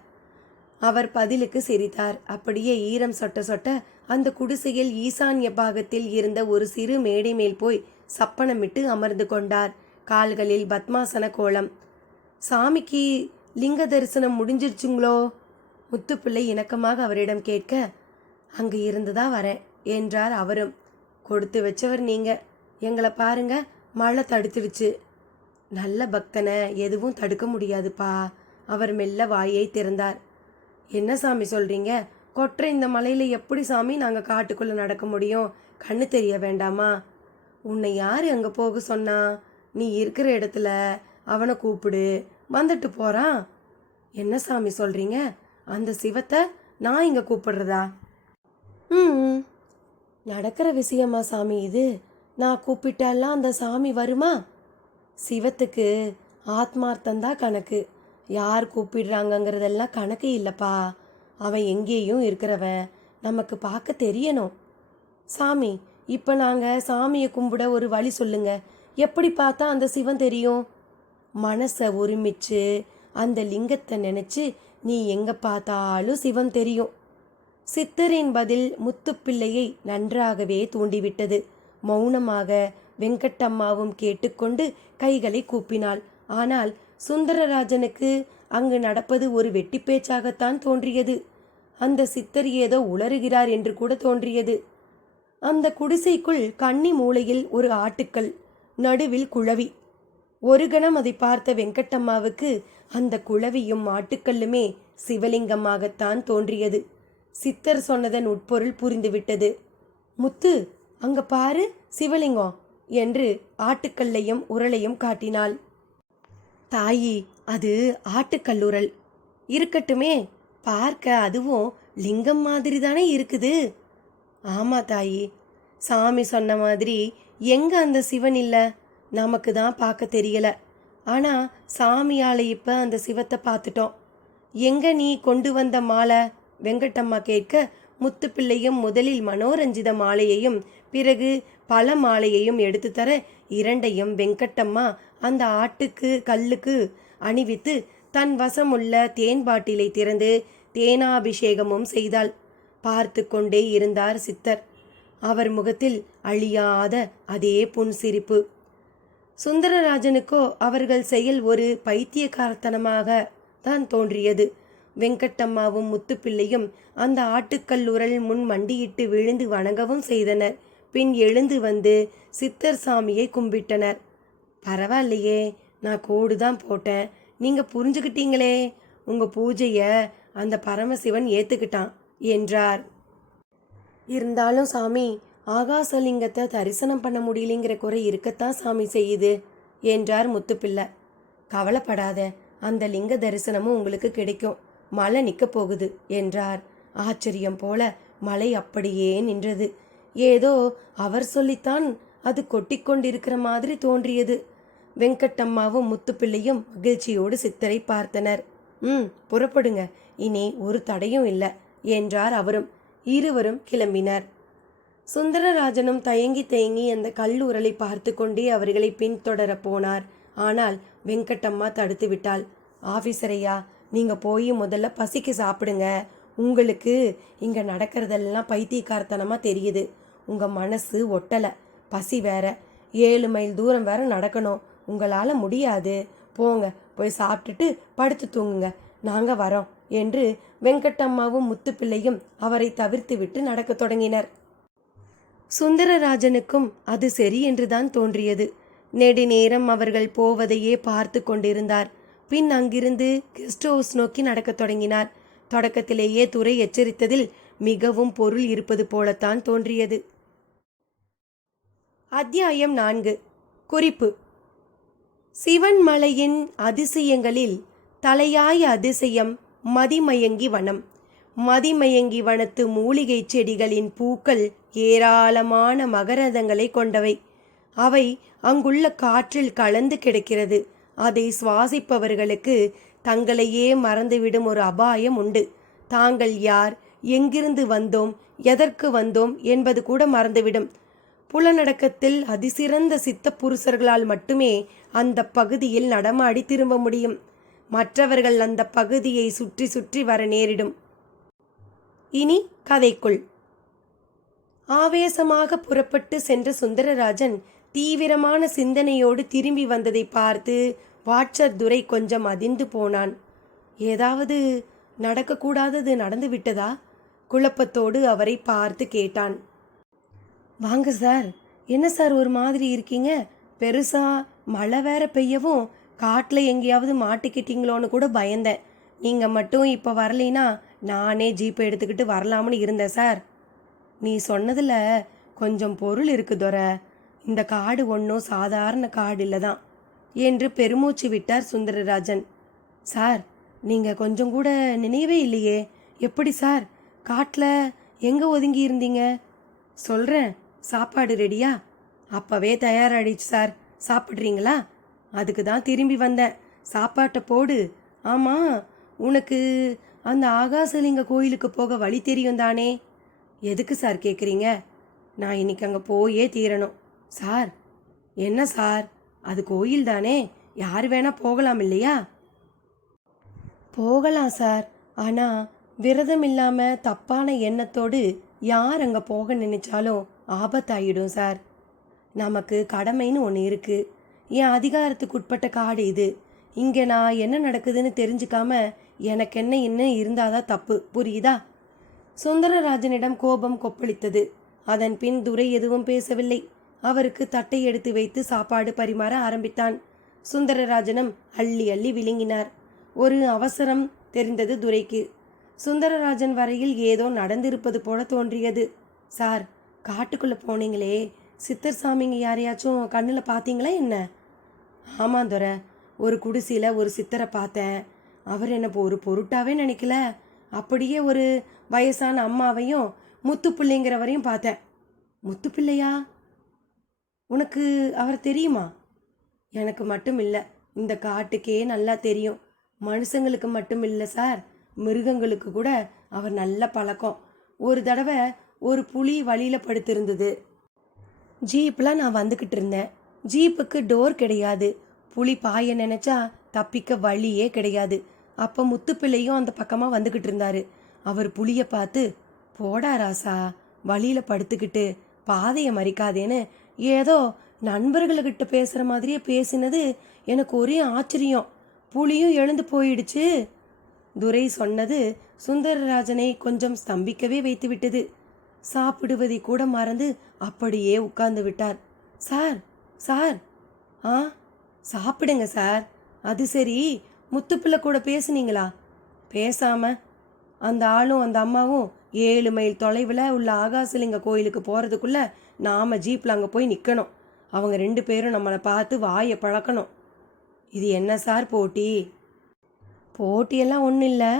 அவர் பதிலுக்கு சிரித்தார். அப்படியே ஈரம் சொட்ட சொட்ட அந்த குடிசையில் ஈசான்ய பாகத்தில் இருந்த ஒரு சிறு மேடை மேல் போய் சப்பனமிட்டு அமர்ந்து கொண்டார். கால்களில் பத்மாசன கோலம். சாமிக்கு லிங்க தரிசனம் முடிஞ்சிருச்சுங்களோ? முத்துப்பிள்ளை இணக்கமாக அவரிடம் கேட்க, அங்கே இருந்துதான் வரேன் என்றார் அவரும். கொடுத்து வச்சவர் நீங்க. எங்களை பாருங்க, மழை தடுத்துடுச்சு. நல்ல பக்தனை எதுவும் தடுக்க முடியாதுப்பா. அவர் மெல்ல வாயை திறந்தார். என்ன சாமி சொல்றீங்க? கொற்ற இந்த மலையில எப்படி சாமி நாங்கள் காட்டுக்குள்ள நடக்க முடியும்? கண்ணு தெரிய வேண்டாமா? உன்னை யாரு அங்கே போக சொன்னா? நீ இருக்கிற இடத்துல அவனை கூப்பிடு, வந்துட்டு போறான். என்ன சாமி சொல்றீங்க? அந்த சிவத்தை நான் இங்க கூப்பிடுறதா? நடக்கிற விஷயமா சாமி இது? நான் கூப்பிட்டாலாம் அந்த சாமி வருமா? சிவத்துக்கு ஆத்மார்த்தந்தான் கணக்கு. யார் கூப்பிடுறாங்கங்கிறதெல்லாம் கணக்கு இல்லைப்பா. அவன் எங்கேயும் இருக்கிறவன், நமக்கு பார்க்க தெரியணும். சாமி, இப்போ நாங்கள் சாமியை கும்பிட ஒரு வழி சொல்லுங்க. எப்படி பார்த்தா அந்த சிவன் தெரியும்? மனசை ஒருமிச்சு அந்த லிங்கத்தை நினச்சி நீ எங்கே பார்த்தாலும் சிவன் தெரியும். சித்தரின் பதில் முத்துப்பிள்ளையை நன்றாகவே தூண்டிவிட்டது. மௌனமாக வெங்கட்டம்மாவும் கேட்டுக்கொண்டு கைகளை கூப்பினாள். ஆனால் சுந்தரராஜனுக்கு அங்கு நடப்பது ஒரு வெட்டி பேச்சாகத்தான் தோன்றியது. அந்த சித்தர் ஏதோ உளறுகிறார் என்று கூட தோன்றியது. அந்த குடிசைக்குள் கன்னி மூலையில் ஒரு ஆட்டுக்கல், நடுவில் குழவி. ஒரு கணம் அதை பார்த்த வெங்கட்டம்மாவுக்கு அந்த குழவியும் ஆட்டுக்கல்லுமே சிவலிங்கமாகத்தான் தோன்றியது. சித்தர் சொன்னதன் உட்பொருள் புரிந்துவிட்டது. முத்து, அங்க பாரு சிவலிங்கம் என்று ஆட்டுக்கல்லையும் உரளையும் காட்டினாள். தாயி, அது ஆட்டுக்கல்லுரல். இருக்கட்டுமே, பார்க்க அதுவும் லிங்கம் மாதிரி தானே இருக்குது. ஆமா தாயி, சாமி சொன்ன மாதிரி எங்க அந்த சிவன் இல்லை, நமக்கு தான் பார்க்க தெரியல. ஆனா சாமியால இப்ப அந்த சிவத்தை பார்த்துட்டோம். எங்க நீ கொண்டு வந்த மாலை? வெங்கட்டம்மா கேட்க, முத்துப்பிள்ளையும் முதலில் மனோரஞ்சித மாலையையும் பிறகு பல மாலையையும் எடுத்து தர, இரண்டையும் வெங்கட்டம்மா அந்த ஆட்டுக்கு கல்லுக்கு அணிவித்து தன் வசமுள்ள தேன் பாட்டிலை திறந்து தேனாபிஷேகமும் செய்தாள். பார்த்து கொண்டே இருந்தார் சித்தர். அவர் முகத்தில் அழியாத அதே புன்சிரிப்பு. சுந்தரராஜனுக்கோ அவர்கள் செயல் ஒரு பைத்தியக்காரத்தனமாக தான் தோன்றியது. வெங்கட்டம்மாவும் முத்துப்பிள்ளையும் அந்த ஆட்டுக்கல்லுரல் முன் மண்டியிட்டு விழுந்து வணங்கவும் செய்தனர். பின் எழுந்து வந்து சித்தர் சாமியை கும்பிட்டனர். பரவாயில்லையே, நான் கோடு தான் போட்டேன், நீங்க புரிஞ்சுக்கிட்டீங்களே, உங்க பூஜைய அந்த பரமசிவன் ஏத்துக்கிட்டான் என்றார். இருந்தாலும் சாமி, ஆகாசலிங்கத்தை தரிசனம் பண்ண முடியலைங்கிற குறை இருக்கத்தான் சாமி செய்யுது என்றார் முத்துப்பிள்ளை. கவலைப்படாத, அந்த லிங்க தரிசனமும் உங்களுக்கு கிடைக்கும், மழை நிற்க போகுது என்றார். ஆச்சரியம் போல மழை அப்படியே நின்றது. ஏதோ அவர் சொல்லித்தான் அது கொட்டிக்கொண்டிருக்கிற மாதிரி தோன்றியது. வெங்கட்டம்மாவும் முத்துப்பிள்ளையும் மகிழ்ச்சியோடு சித்தரை பார்த்தனர். புறப்படுங்க, இனி ஒரு தடையும் இல்லை என்றார் அவரும். இருவரும் கிளம்பினர். சுந்தரராஜனும் தயங்கி தயங்கி அந்த கல்லூரலை பார்த்து கொண்டே அவர்களை பின்தொடர போனார். ஆனால் வெங்கட்டம்மா தடுத்து விட்டாள். ஆஃபீஸரையா, நீங்க போய் முதல்ல பசிக்கு சாப்பிடுங்க. உங்களுக்கு இங்க நடக்கிறதெல்லாம் பைத்தியக்காரத்தனமா தெரியுது. உங்க மனசு ஒட்டல, பசி வேற, 7 மைல் தூரம் வேற நடக்கணும், உங்களால முடியாது. போங்க, போய் சாப்பிட்டுட்டு படுத்து தூங்குங்க, நாங்க வரோம் என்று வெங்கட்டம்மாவும் முத்துப்பிள்ளையும் அவரை தவிர்த்து விட்டு நடக்க தொடங்கினர். சுந்தரராஜனுக்கும் அது சரி என்றுதான் தோன்றியது. நெடுநேரம் அவர்கள் போவதையே பார்த்து கொண்டிருந்தார். பின் அங்கிருந்து கெஸ்ட் ஹவுஸ் நோக்கி நடக்கத் தொடங்கினார். தொடக்கத்திலேயே துரை எச்சரித்ததில் மிகவும் பொருள் இருப்பது போலத்தான் தோன்றியது. அத்தியாயம் 4. குறிப்பு. சிவன்மலையின் அதிசயங்களில் தலையாய அதிசயம் மதிமயங்கி வனம். மதிமயங்கி வனத்து மூலிகை செடிகளின் பூக்கள் ஏராளமான மகரந்தங்களை கொண்டவை. அவை அங்குள்ள காற்றில் கலந்து கிடக்கிறது. அதை சுவாசிப்பவர்களுக்கு தங்களையே மறந்துவிடும் ஒரு அபாயம் உண்டு. தாங்கள் யார், எங்கிருந்து வந்தோம், எதற்கு வந்தோம் என்பது கூட மறந்துவிடும். புலநடக்கத்தில் அதிசிறந்த சித்த புருஷர்களால் மட்டுமே அந்த பகுதியில் நடமாடி திரும்ப முடியும். மற்றவர்கள் அந்த பகுதியை சுற்றி சுற்றி வர நேரிடும். இனி கதைக்குள். ஆவேசமாக புறப்பட்டு சென்ற சுந்தரராஜன் தீவிரமான சிந்தனையோடு திரும்பி வந்ததை பார்த்து வாட்சர் துரை கொஞ்சம் அதிர்ந்து போனான். ஏதாவது நடக்கக்கூடாதது நடந்து விட்டதா? குழப்பத்தோடு அவரை பார்த்து கேட்டான். வாங்க சார், என்ன சார் ஒரு மாதிரி இருக்கீங்க? பெருசா மழை வேற பெய்யவும் காட்டில் எங்கேயாவது மாட்டிக்கிட்டீங்களோன்னு கூட பயந்தேன். நீங்கள் மட்டும் இப்போ வரலைன்னா நானே ஜீப்பை எடுத்துக்கிட்டு வரலாம்னு இருந்தேன் சார். நீ சொன்னதில் கொஞ்சம் பொருள் இருக்கு துரை. இந்த காடு ஒன்றும் சாதாரண காடு இல்லை தான் என்று பெருமூச்சு விட்டார் சுந்தரராஜன். சார், நீங்கள் கொஞ்சம் கூட நினைவே இல்லையே. எப்படி சார், காட்டில் எங்கே ஒதுங்கி இருந்தீங்க? சொல்கிறேன், சாப்பாடு ரெடியா? அப்போவே தயாராகிடுச்சு சார், சாப்பிட்றீங்களா? அதுக்கு தான் திரும்பி வந்தேன், சாப்பாட்டை போடு. ஆமாம், உனக்கு அந்த ஆகாசலிங்க கோயிலுக்கு போக வழி தெரியும் தானே? எதுக்கு சார் கேட்குறீங்க? நான் இன்னைக்கு அங்கே போயே தீரணும். சார், என்ன சார், அது கோயில் தானே, யார் வேணா போகலாம் இல்லையா? போகலாம் சார், ஆனால் விரதம் இல்லாமல் தப்பான எண்ணத்தோடு யார் அங்கே போக நினைச்சாலும் ஆபத்தாயிடும் சார். நமக்கு கடமைன்னு ஒன்று இருக்குது. என் அதிகாரத்துக்கு உட்பட்ட காடு இது. இங்கே நான் என்ன நடக்குதுன்னு தெரிஞ்சுக்காம எனக்கு என்ன இன்னும் இருந்தாதான் தப்பு, புரியுதா? சுந்தரராஜனிடம் கோபம் கொப்பளித்தது. அதன் பின் துரை எதுவும் பேசவில்லை. அவருக்கு தட்டை எடுத்து வைத்து சாப்பாடு பரிமாற ஆரம்பித்தான். சுந்தரராஜனும் அள்ளி அள்ளி விழுங்கினார். ஒரு அவசரம் தெரிந்தது துரைக்கு. சுந்தரராஜன் வரையில் ஏதோ நடந்திருப்பது போல தோன்றியது. சார், காட்டுக்குள்ளே போனீங்களே, சித்தர் சாமிங்க யாரையாச்சும் கண்ணில் பார்த்தீங்களா என்ன? ஆமாம் துரை, ஒரு குடிசையில் ஒரு சித்தரை பார்த்தேன். அவர் என்ன ஒரு பொருட்டாவே நினைக்கல. அப்படியே ஒரு வயசான அம்மாவையும் முத்து பிள்ளைங்கிறவரையும் பார்த்தேன். முத்துப்பிள்ளையா? உனக்கு அவர் தெரியுமா? எனக்கு மட்டும் இல்லை, இந்த காட்டுக்கே நல்லா தெரியும். மனுஷங்களுக்கு மட்டும் இல்லை சார், மிருகங்களுக்கு கூட அவர் நல்ல பழக்கம். ஒரு தடவை ஒரு புலி வழியில் படுத்திருந்தது. ஜீப்பில் நான் வந்துக்கிட்டு இருந்தேன். ஜீப்புக்கு டோர் கிடையாது. புலி பாய நினச்சா தப்பிக்க வழியே கிடையாது. அப்போ முத்துப்பிள்ளையும் அந்த பக்கமாக வந்துக்கிட்டு இருந்தாரு. அவர் புலியை பார்த்து, போடா ராசா, வழியில் படுத்துக்கிட்டு பாதையை மறிக்காதேன்னு ஏதோ நண்பர்கள்கிட்ட பேசுகிற மாதிரியே பேசினது எனக்கு ஒரே ஆச்சரியம். புலியும் எழுந்து போயிடுச்சு. துரை சொன்னது சுந்தரராஜனை கொஞ்சம் ஸ்தம்பிக்கவே வைத்து விட்டது. சாப்பிடுவதை கூட மறந்து அப்படியே உட்கார்ந்து விட்டார். Sir, sir. ஆ, சாப்பிடுங்க சார். அது சரி, முத்துப்பிள்ளை கூட பேசுனீங்களா? பேசாம அந்த ஆளும் அந்த அம்மாவும் 7 மைல் தொலைவில் உள்ள ஆகாசலிங்க கோயிலுக்கு போகிறதுக்குள்ள நாம் ஜீப்பில் அங்கே போய் நிற்கணும். அவங்க 2 பேரும் நம்மளை பார்த்து வாயை பழக்கணும். இது என்ன சார் போட்டி? போட்டியெல்லாம் ஒன்றும் இல்லை.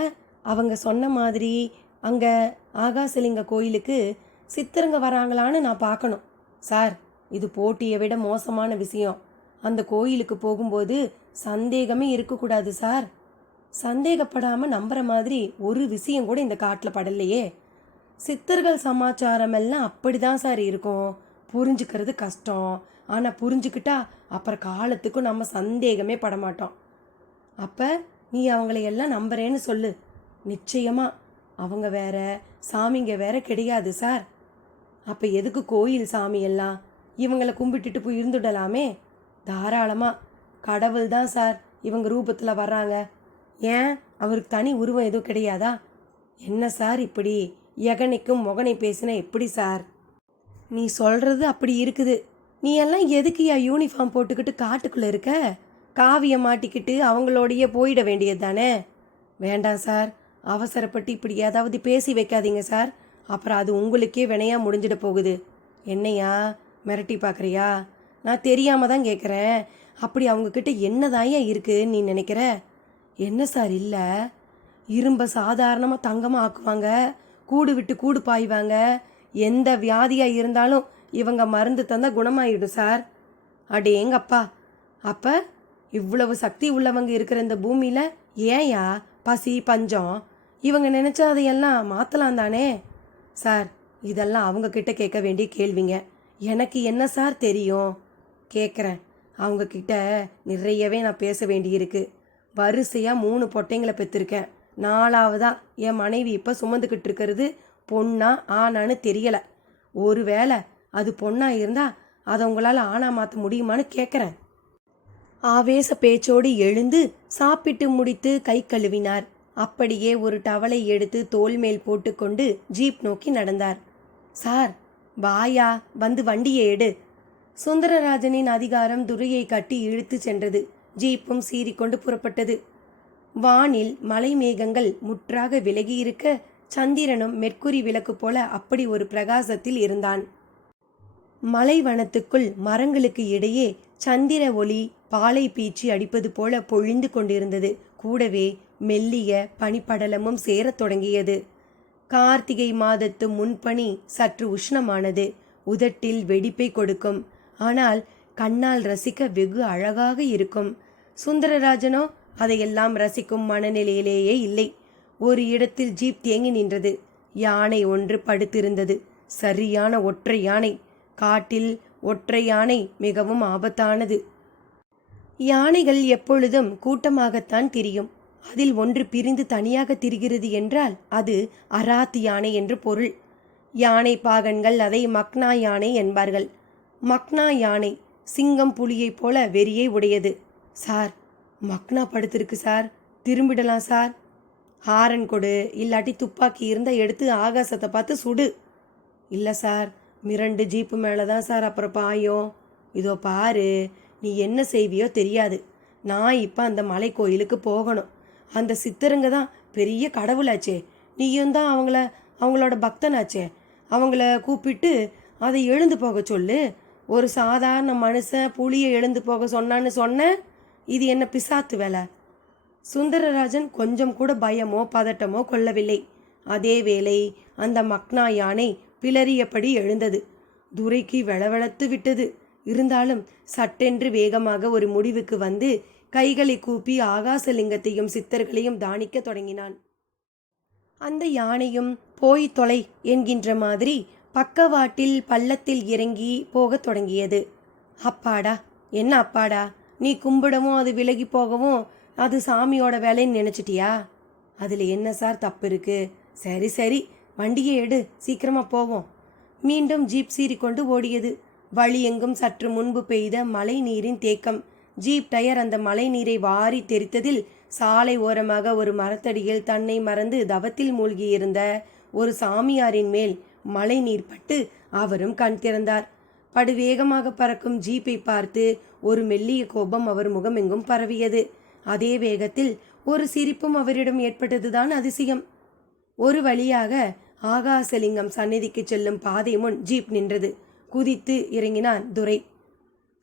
அவங்க சொன்ன மாதிரி அங்கே ஆகாசலிங்க கோயிலுக்கு சித்தருங்க வராங்களான்னு நான் பார்க்கணும். சார், இது போட்டியை விட மோசமான விஷயம். அந்த கோயிலுக்கு போகும்போது சந்தேகமே இருக்கக்கூடாது சார். சந்தேகப்படாமல் நம்புற மாதிரி ஒரு விஷயம் கூட இந்த காட்டில் படலையே. சித்தர்கள் சமாச்சாரம் எல்லாம் அப்படி தான் சார் இருக்கும். புரிஞ்சுக்கிறது கஷ்டம். ஆனால் புரிஞ்சுக்கிட்டா அப்புறம் காலத்துக்கும் நம்ம சந்தேகமே படமாட்டோம். அப்போ நீ அவங்களை எல்லாம் நம்புறேன்னு சொல்லு. நிச்சயமாக அவங்க வேற, சாமிங்க வேற கிடையாது சார். அப்போ எதுக்கு கோயில் சாமி எல்லாம்? இவங்களை கும்பிட்டுட்டு போய் இருந்துடலாமே. தாராளமாக. கடவுள் தான் சார் இவங்க ரூபத்தில் வர்றாங்க. ஏன், அவருக்கு தனி உருவம் எதுவும் கிடையாதா? என்ன சார் இப்படி எகனைக்கும் மொகனை பேசினா எப்படி சார்? நீ சொல்கிறது அப்படி இருக்குது. நீ எல்லாம் எதுக்குயா யூனிஃபார்ம் போட்டுக்கிட்டு காட்டுக்குள்ளே இருக்க? காவியை மாட்டிக்கிட்டு அவங்களோடையே போயிட வேண்டியது தானே. வேண்டாம் சார், அவசரப்பட்டு இப்படி ஏதாவது பேசி வைக்காதீங்க சார். அப்புறம் அது உங்களுக்கே வினையாக முடிஞ்சிட போகுது. என்னையா மிரட்டி பார்க்குறியா? நான் தெரியாமல் தான் கேட்குறேன். அப்படி அவங்கக்கிட்ட என்னதாயா இருக்குன்னு நீ நினைக்கிற? என்ன சார் இல்லை, இரும்பை சாதாரணமாக தங்கமாக ஆக்குவாங்க, கூடு விட்டு கூடு பாய்வாங்க. எந்த வியாதியாக இருந்தாலும் இவங்க மருந்து தந்தால் குணமாயிடும் சார். அடேங்கப்பா. அப்போ இவ்வளவு சக்தி உள்ளவங்க இருக்கிற இந்த பூமியில் ஏயா பசி பஞ்சம்? இவங்க நினச்சா அதையெல்லாம் மாற்றலாம் தானே சார். இதெல்லாம் அவங்கக்கிட்ட கேட்க வேண்டிய கேள்விங்க. எனக்கு என்ன சார் தெரியும்? கேட்குறேன். அவங்கக்கிட்ட நிறையவே நான் பேச வேண்டியிருக்கு. வரிசையாக 3 பொட்டைங்களை பெற்றிருக்கேன். 4ஆவதா என் மனைவி இப்போ சுமந்துக்கிட்டு இருக்கிறது பொண்ணா ஆனான்னு தெரியலை. ஒருவேளை அது பொண்ணா இருந்தால் அதை உங்களால் ஆணா மாற்ற முடியுமான்னு கேட்குறேன். ஆவேச பேச்சோடு எழுந்து சாப்பிட்டு முடித்து கை கழுவினார். அப்படியே ஒரு டவலை எடுத்து தோல் மேல் போட்டுக்கொண்டு ஜீப் நோக்கி நடந்தார். சார், வாயா, வந்து வண்டியை எடு. சுந்தரராஜனின் அதிகாரம் துரையை கட்டி இழுத்து சென்றது. ஜீப்பும் சீறிக்கொண்டு புறப்பட்டது. வானில் மலை மேகங்கள் முற்றாக விலகியிருக்க சந்திரனும் மெர்க்குரி விளக்கு போல அப்படி ஒரு பிரகாசத்தில் இருந்தான். மலைவனத்துக்குள் மரங்களுக்கு இடையே சந்திர ஒளி பாலை பீச்சி அடிப்பது போல பொழிந்து கொண்டிருந்தது. கூடவே மெல்லிய பனிப்படலமும் சேரத் தொடங்கியது. கார்த்திகை மாதத்து முன்பனி சற்று உஷ்ணமானது. உதட்டில் வெடிப்பை கொடுக்கும். ஆனால் கண்ணால் ரசிக்க வெகு அழகாக இருக்கும். சுந்தரராஜனோ அதையெல்லாம் ரசிக்கும் மனநிலையிலேயே இல்லை. ஒரு இடத்தில் ஜீப் தேங்கி நின்றது. யானை ஒன்று படுத்திருந்தது. சரியான ஒற்றை யானை. காட்டில் ஒற்றை யானை மிகவும் ஆபத்தானது. யானைகள் எப்பொழுதும் கூட்டமாகத்தான் திரியும். அதில் ஒன்று பிரிந்து தனியாக திரிகிறது என்றால் அது அராத்தி யானை என்று பொருள். யானை பாகன்கள் அதை மக்னா யானை என்பார்கள். மக்னா யானை சிங்கம் புலியைப் போல வெறியை உடையது. சார், மக்னா படுத்திருக்கு சார், திரும்பிடலாம் சார். ஹாரன் கொடு, இல்லாட்டி துப்பாக்கி இருந்தால் எடுத்து ஆகாசத்தை பார்த்து சுடு. இல்லை சார், மிரண்டு ஜீப்பு மேலே தான் சார் அப்புறம் பாயும். இதோ பாரு, நீ என்ன செய்வியோ தெரியாது. நான் இப்போ அந்த மலை கோயிலுக்கு போகணும். அந்த சித்தருங்க தான் பெரிய கடவுளாச்சே. நீயும் தான் அவங்களோட பக்தனாச்சே. அவங்கள கூப்பிட்டு அதை எழுந்து போக சொல்லு. ஒரு சாதாரண மனுஷன் புலியை எழுந்து போக சொன்னான்னு சொன்ன, இது என்ன பிசாத்து வேலை? சுந்தரராஜன் கொஞ்சம் கூட பயமோ பதட்டமோ கொள்ளவில்லை. அதே வேளை அந்த மக்னா யானை பிளறியபடி எழுந்தது. துரைக்கு வெளவெளத்து விட்டது. இருந்தாலும் சட்டென்று வேகமாக ஒரு முடிவுக்கு வந்து கைகளை கூப்பி ஆகாசலிங்கத்தையும் சித்தர்களையும் தானிக்க தொடங்கினான். அந்த யானையும் போய் தொலை என்கின்ற மாதிரி பக்கவாட்டில் பள்ளத்தில் இறங்கி போகத் தொடங்கியது. அப்பாடா, என்ன அப்பாடா, நீ கும்பிடவும் அது விலகி போகவும் அது சாமியோட வேலைன்னு நினைச்சிட்டியா? அதில் என்ன சார் தப்பு இருக்கு? சரி சரி, வண்டியை எடு, சீக்கிரமா போவோம். மீண்டும் ஜீப் சீறிக்கொண்டு ஓடியது. வழி எங்கும் சற்று முன்பு பெய்த மழை நீரின் தேக்கம். ஜீப் டயர் அந்த மழை நீரை வாரி தெரித்ததில் சாலை ஓரமாக ஒரு மரத்தடியில் தன்னை மறந்து தவத்தில் மூழ்கியிருந்த ஒரு சாமியாரின் மேல் மழை நீர் பட்டு அவரும் கண் திறந்தார். படுவேகமாக பறக்கும் ஜீப்பை பார்த்து ஒரு மெல்லிய கோபம் அவர் முகமெங்கும் பரவியது. அதே வேகத்தில் ஒரு சிரிப்பும் அவரிடம் ஏற்பட்டதுதான் அதிசயம். ஒரு வழியாக ஆகாசலிங்கம் சந்நிதிக்கு செல்லும் பாதை முன் ஜீப் நின்றது. குதித்து இறங்கினான் துரை.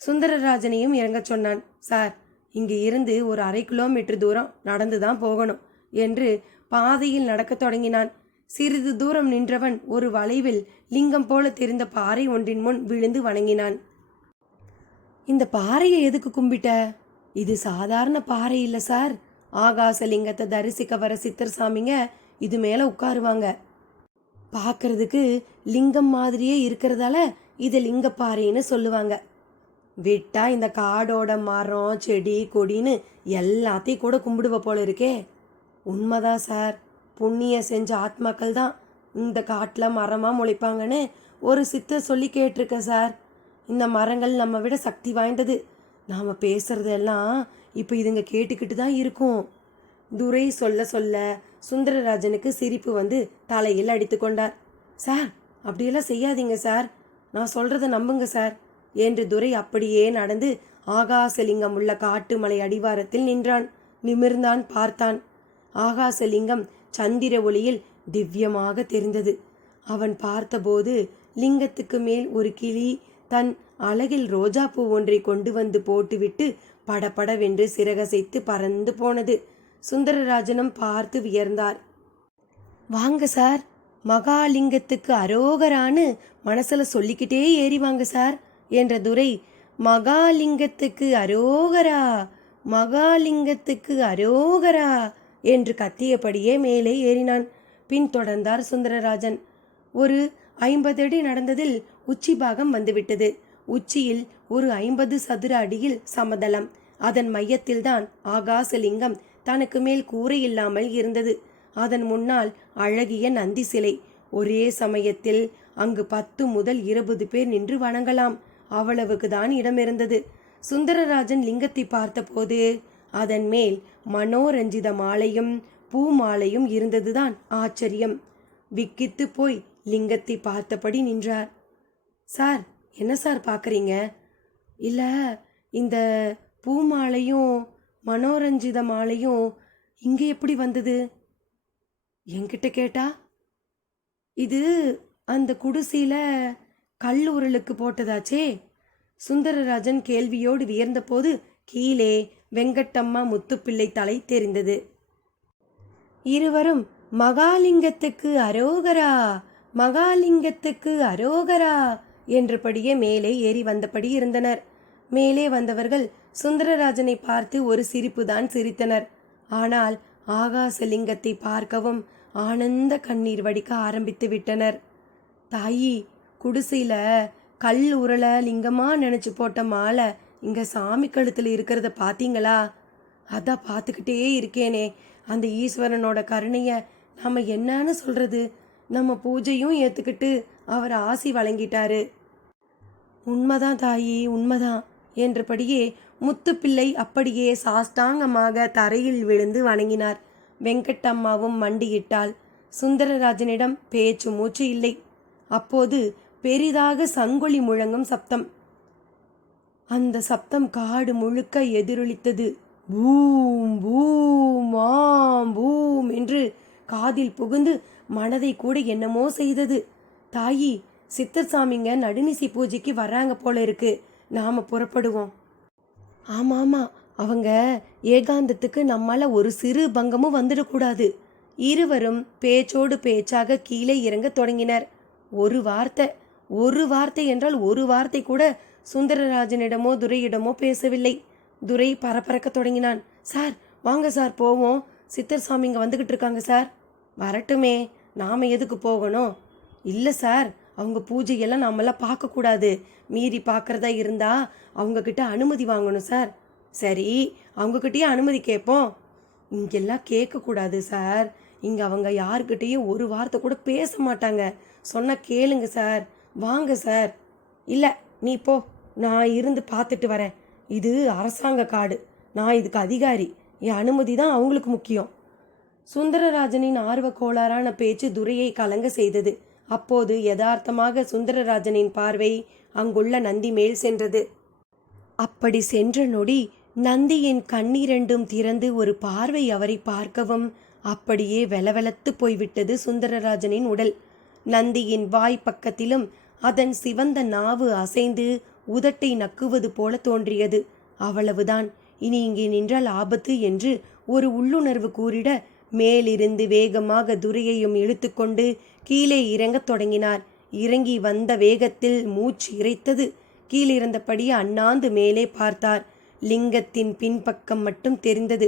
சுந்தரராஜனையும் இறங்கச் சொன்னான். சார், இங்கு இருந்து ஒரு 1/2 கிலோமீட்டர் தூரம் நடந்துதான் போகணும் என்று பாதையில் நடக்கத் தொடங்கினான். சிறிது தூரம் நின்றவன் ஒரு வளைவில் லிங்கம் போல தெரிந்த பாறை ஒன்றின் முன் விழுந்து வணங்கினான். இந்த பாறையை எதுக்கு கும்பிட்ட? இது சாதாரண பாறை இல்லை சார். ஆகாசலிங்கத்தை தரிசிக்க வர சித்தர் சாமிங்க இது மேலே உட்காருவாங்க. பார்க்கறதுக்கு லிங்கம் மாதிரியே இருக்கிறதால இதை லிங்கப்பாறைன்னு சொல்லுவாங்க. விட்டா இந்த காடோட மரம் செடி கொடின்னு எல்லாத்தையும் கூட கும்பிடுவ போல இருக்கே. உண்மைதான் சார். புண்ணிய செஞ்ச ஆத்மாக்கள் தான் இந்த காட்டில் மரமாக முளைப்பாங்கன்னு ஒரு சித்தர் சொல்லி கேட்டிருக்க சார். இந்த மரங்கள் நம்ம விட சக்தி வாய்ந்தது. நாம் பேசுறதெல்லாம் இப்போ இதுங்க கேட்டுக்கிட்டு தான் இருக்கும். துரை சொல்ல சொல்ல சுந்தரராஜனுக்கு சிரிப்பு வந்து தலையில் அடித்து கொண்டார். சார், அப்படியெல்லாம் செய்யாதீங்க சார், நான் சொல்கிறத நம்புங்க சார் என்று துரை அப்படியே நடந்து ஆகாசலிங்கம் உள்ள காட்டுமலை அடிவாரத்தில் நின்றான். நிமிர்ந்தான், பார்த்தான். ஆகாசலிங்கம் சந்திர ஒளியில் திவ்யமாக தெரிந்தது. அவன் பார்த்தபோது லிங்கத்துக்கு மேல் ஒரு கிளி தன் அழகில் ரோஜாப்பூ ஒன்றை கொண்டு வந்து போட்டுவிட்டு படபடவென்று சிறகசைத்து பறந்து போனது. சுந்தரராஜனும் பார்த்து வியர்ந்தார். வாங்க சார், மகாலிங்கத்துக்கு அரோகரான்னு மனசில் சொல்லிக்கிட்டே ஏறி வாங்க சார் என்ற துரை மகாலிங்கத்துக்கு அரோகரா, மகாலிங்கத்துக்கு அரோகரா என்று கத்தியபடியே மேலே ஏறினான். பின்தொடர்ந்தார் சுந்தரராஜன். ஒரு 50 அடி நடந்ததில் உச்சி பாகம் வந்துவிட்டது. உச்சியில் ஒரு 50 சதுர அடியில் சமதளம். அதன் மையத்தில்தான் ஆகாசலிங்கம் தனக்கு மேல் கூரை இல்லாமல் இருந்தது. அதன் முன்னால் அழகிய நந்தி சிலை. ஒரே சமயத்தில் அங்கு 10 முதல் 20 பேர் நின்று வணங்கலாம். அவ்வளவுக்கு தான் இடம் இருந்தது. சுந்தரராஜன் லிங்கத்தை பார்த்தபோது அதன் மேல் மனோரஞ்சித மாலையும் பூ மாலையும் இருந்ததுதான் ஆச்சரியம். விக்கித்து போய் லிங்கத்தை பார்த்தபடி நின்றார். சார், என்ன சார் பார்க்குறீங்க? இல்லை, இந்த பூ மாலையும் மனோரஞ்சித மாலையும் இங்கே எப்படி வந்தது என்கிட்ட கேட்டா? இது அந்த குடிசையில் கல்லூரலுக்கு போட்டதாச்சே. சுந்தரராஜன் கேள்வியோடு வியர்ந்தபோது கீழே வெங்கட்டம்மா முத்துப்பிள்ளை தலை தெரிந்தது. இருவரும் மகாலிங்கத்துக்கு அரோகரா, மகாலிங்கத்துக்கு அரோகரா என்றபடியே மேலே ஏறி வந்தபடி இருந்தனர். மேலே வந்தவர்கள் சுந்தரராஜனை பார்த்து ஒரு சிரிப்புதான் சிரித்தனர். ஆனால் ஆகாசலிங்கத்தை பார்க்கவும் ஆனந்த கண்ணீர் வடிக்க ஆரம்பித்து விட்டனர். தாயி, குடிசையில் கல் உருளை லிங்கமா நினச்சி போட்ட மாலை இங்கே சாமி கழுத்தில் இருக்கிறத பார்த்தீங்களா? அதான் பார்த்துக்கிட்டே இருக்கேனே. அந்த ஈஸ்வரனோட கருணையை நம்ம என்னன்னு சொல்கிறது? நம்ம பூஜையும் ஏற்றுக்கிட்டு அவர் ஆசி வழங்கிட்டாரு. உண்மைதான் தாயி, உண்மைதான் என்றபடியே முத்துப்பிள்ளை அப்படியே சாஷ்டாங்கமாக தரையில் விழுந்து வணங்கினார். வெங்கட்டம்மாவும் மண்டியிட்டாள். சுந்தரராஜனிடம் பேச்சு மூச்சு இல்லை. அப்போது பெரிதாக சங்கொலி முழங்கும் சப்தம். அந்த சப்தம் காடு முழுக்க எதிரொலித்தது. பூம் பூம் ஆம் பூம் என்று காதில் புகுந்து மனதை கூட என்னமோ செய்தது. தாயி, சித்தர் சாமிங்க நடுநிசி பூஜைக்கு வர்றாங்க போல இருக்கு. நாம புறப்படுவோம். ஆமாமா, அவங்க ஏகாந்தத்துக்கு நம்மால ஒரு சிறு பங்கமும் வந்துடக்கூடாது. இருவரும் பேச்சோடு பேச்சாக கீழே இறங்க தொடங்கினர். ஒரு வார்த்தை, ஒரு வார்த்தை என்றால் ஒரு வார்த்தை கூட சுந்தரராஜனிடமோ துரையிடமோ பேசவில்லை. துரை பரபரக்க தொடங்கினான். சார் வாங்க சார் போவோம், சித்தர் சாமி இங்கே வந்துக்கிட்டு இருக்காங்க சார். வரட்டுமே, நாம் எதுக்கு போகணும்? இல்லை சார், அவங்க பூஜையெல்லாம் நாமெல்லாம் பார்க்கக்கூடாது. மீறி பார்க்குறதா இருந்தால் அவங்கக்கிட்ட அனுமதி வாங்கணும் சார். சரி, அவங்கக்கிட்டேயே அனுமதி கேட்போம். இங்கெல்லாம் கேட்கக்கூடாது சார். இங்கே அவங்க யாருக்கிட்டேயும் ஒரு வார்த்தை கூட பேச மாட்டாங்க. சொன்னால் கேளுங்க சார். வாங்க சார். இல்லை நீ போ, நான் இருந்து பார்த்துட்டு வரேன். இது அரசாங்க காடு, நான் இதுக்கு அதிகாரி. என் அனுமதி தான் அவங்களுக்கு முக்கியம். சுந்தரராஜனின் ஆர்வ கோளாறான பேச்சு துரையை கலங்க செய்தது. அப்போது யதார்த்தமாக சுந்தரராஜனின் பார்வை அங்குள்ள நந்தி மேல் சென்றது. அப்படி சென்ற நொடி நந்தியின் கண்ணீரெண்டும் திறந்து ஒரு பார்வை அவரை பார்க்கவும் அப்படியே வெலவெலத்து போய்விட்டது சுந்தரராஜனின் உடல். நந்தியின் வாய் பக்கத்திலும் அதன் சிவந்த நாவு அசைந்து உதட்டை நக்குவது போல தோன்றியது. அவ்வளவுதான். இனி இங்கே நின்றால் ஆபத்து என்று ஒரு உள்ளுணர்வு கூறிட மேலிருந்து வேகமாக துரையையும் இழுத்துக்கொண்டு கீழே இறங்கத் தொடங்கினார். இறங்கி வந்த வேகத்தில் மூச்சு இறைத்தது. கீழிருந்தபடி அண்ணாந்து மேலே பார்த்தார். லிங்கத்தின் பின்பக்கம் மட்டும் தெரிந்தது.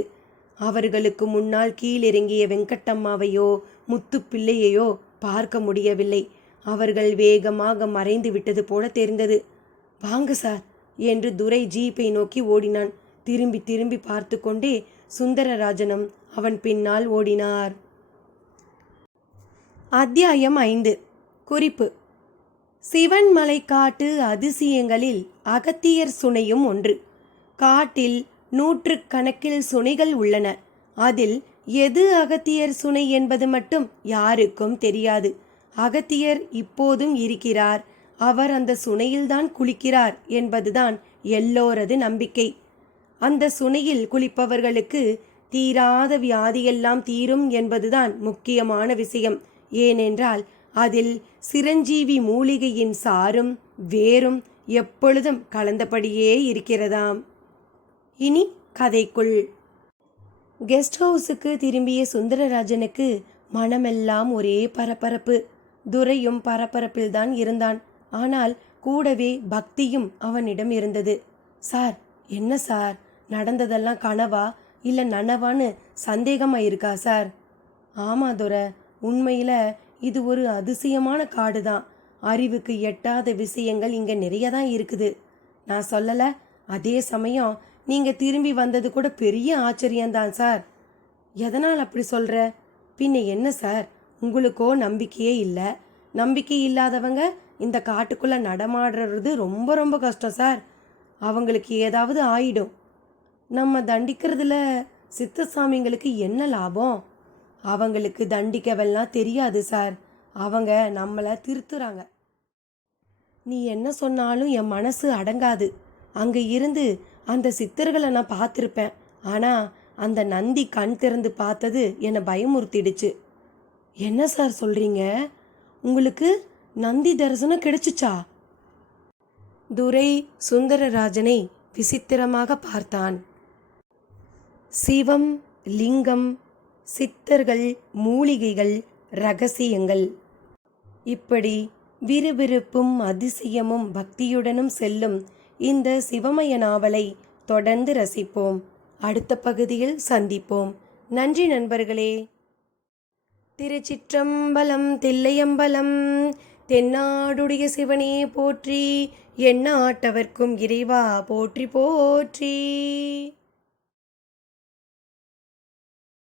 அவர்களுக்கு முன்னால் கீழிறங்கிய வெங்கட்டம்மாவையோ முத்துப்பிள்ளையையோ பார்க்க முடியவில்லை. அவர்கள் வேகமாக மறைந்து விட்டது போல தெரிந்தது. வாங்க சார் என்று துரை ஜீப்பை நோக்கி ஓடினான். திரும்பி திரும்பி பார்த்து கொண்டே சுந்தரராஜனும் அவன் பின்னால் ஓடினார். அத்தியாயம் 5. குறிப்பு: சிவன்மலை காட்டு அதிசயங்களில் அகத்தியர் சுனையும் ஒன்று. காட்டில் நூற்றுக்கணக்கில் சுனைகள் உள்ளன. அதில் எது அகத்தியர் சுனை என்பது மட்டும் யாருக்கும் தெரியாது. அகத்தியர் இப்போதும் இருக்கிறார். அவர் அந்த சுனையில்தான் குளிக்கிறார் என்பதுதான் எல்லோரது நம்பிக்கை. அந்த சுனையில் குளிப்பவர்களுக்கு தீராத வியாதியெல்லாம் தீரும் என்பதுதான் முக்கியமான விஷயம். ஏனென்றால் அதில் சிரஞ்சீவி மூலிகையின் சாரும் வேரும் எப்பொழுதும் கலந்தபடியே இருக்கிறதாம். இனி கதைக்குள். கெஸ்ட் ஹவுஸுக்கு திரும்பிய சுந்தரராஜனுக்கு மனமெல்லாம் ஒரே பரபரப்பு. துரையும் பரபரப்பில்தான் இருந்தான். ஆனால் கூடவே பக்தியும் அவனிடம் இருந்தது. சார், என்ன சார், நடந்ததெல்லாம் கனவா இல்லை நனவான்னு சந்தேகமாக இருக்கா சார்? ஆமாம் துரை, உண்மையில் இது ஒரு அதிசயமான காடு தான். அறிவுக்கு எட்டாத விஷயங்கள் இங்கே நிறைய தான் இருக்குது. நான் சொல்லலை. அதே சமயம் நீங்கள் திரும்பி வந்தது கூட பெரிய ஆச்சரியம்தான் சார். எதனால் அப்படி சொல்கிற? பின்ன என்ன சார், உங்களுக்கோ நம்பிக்கையே இல்லை. நம்பிக்கை இல்லாதவங்க இந்த காட்டுக்குள்ளே நடமாடுறது ரொம்ப ரொம்ப கஷ்டம் சார். அவங்களுக்கு ஏதாவது ஆயிடும். நம்ம தண்டிக்கிறதுல சித்தசாமிங்களுக்கு என்ன லாபம்? அவங்களுக்கு தண்டிக்கவெல்லாம் தெரியாது சார். அவங்க நம்மளை திருத்துறாங்க. நீ என்ன சொன்னாலும் என் மனசு அடங்காது. அங்கே இருந்து அந்த சித்தர்களை நான் பார்த்துருப்பேன். ஆனால் அந்த நந்தி கண் திறந்து பார்த்தது என்னை பயமுறுத்திடுச்சு. என்ன சார் சொல்கிறீங்க? உங்களுக்கு நந்தி தரிசனம் கிடைச்சிச்சா? துரை சுந்தரராஜனை விசித்திரமாக பார்த்தான். சிவம், லிங்கம், சித்தர்கள், மூலிகைகள், ரகசியங்கள், இப்படி விறுவிறுப்பும் அதிசயமும் பக்தியுடனும் செல்லும் இந்த சிவமய நாவலை தொடர்ந்து ரசிப்போம். அடுத்த பகுதியில் சந்திப்போம். நன்றி நண்பர்களே. திருச்சிற்றம்பலம். தில்லையம்பலம். தென்னாடுடைய சிவனே போற்றி. எண்ணாட்டவர்க்கும் இறைவா போற்றி போற்றி.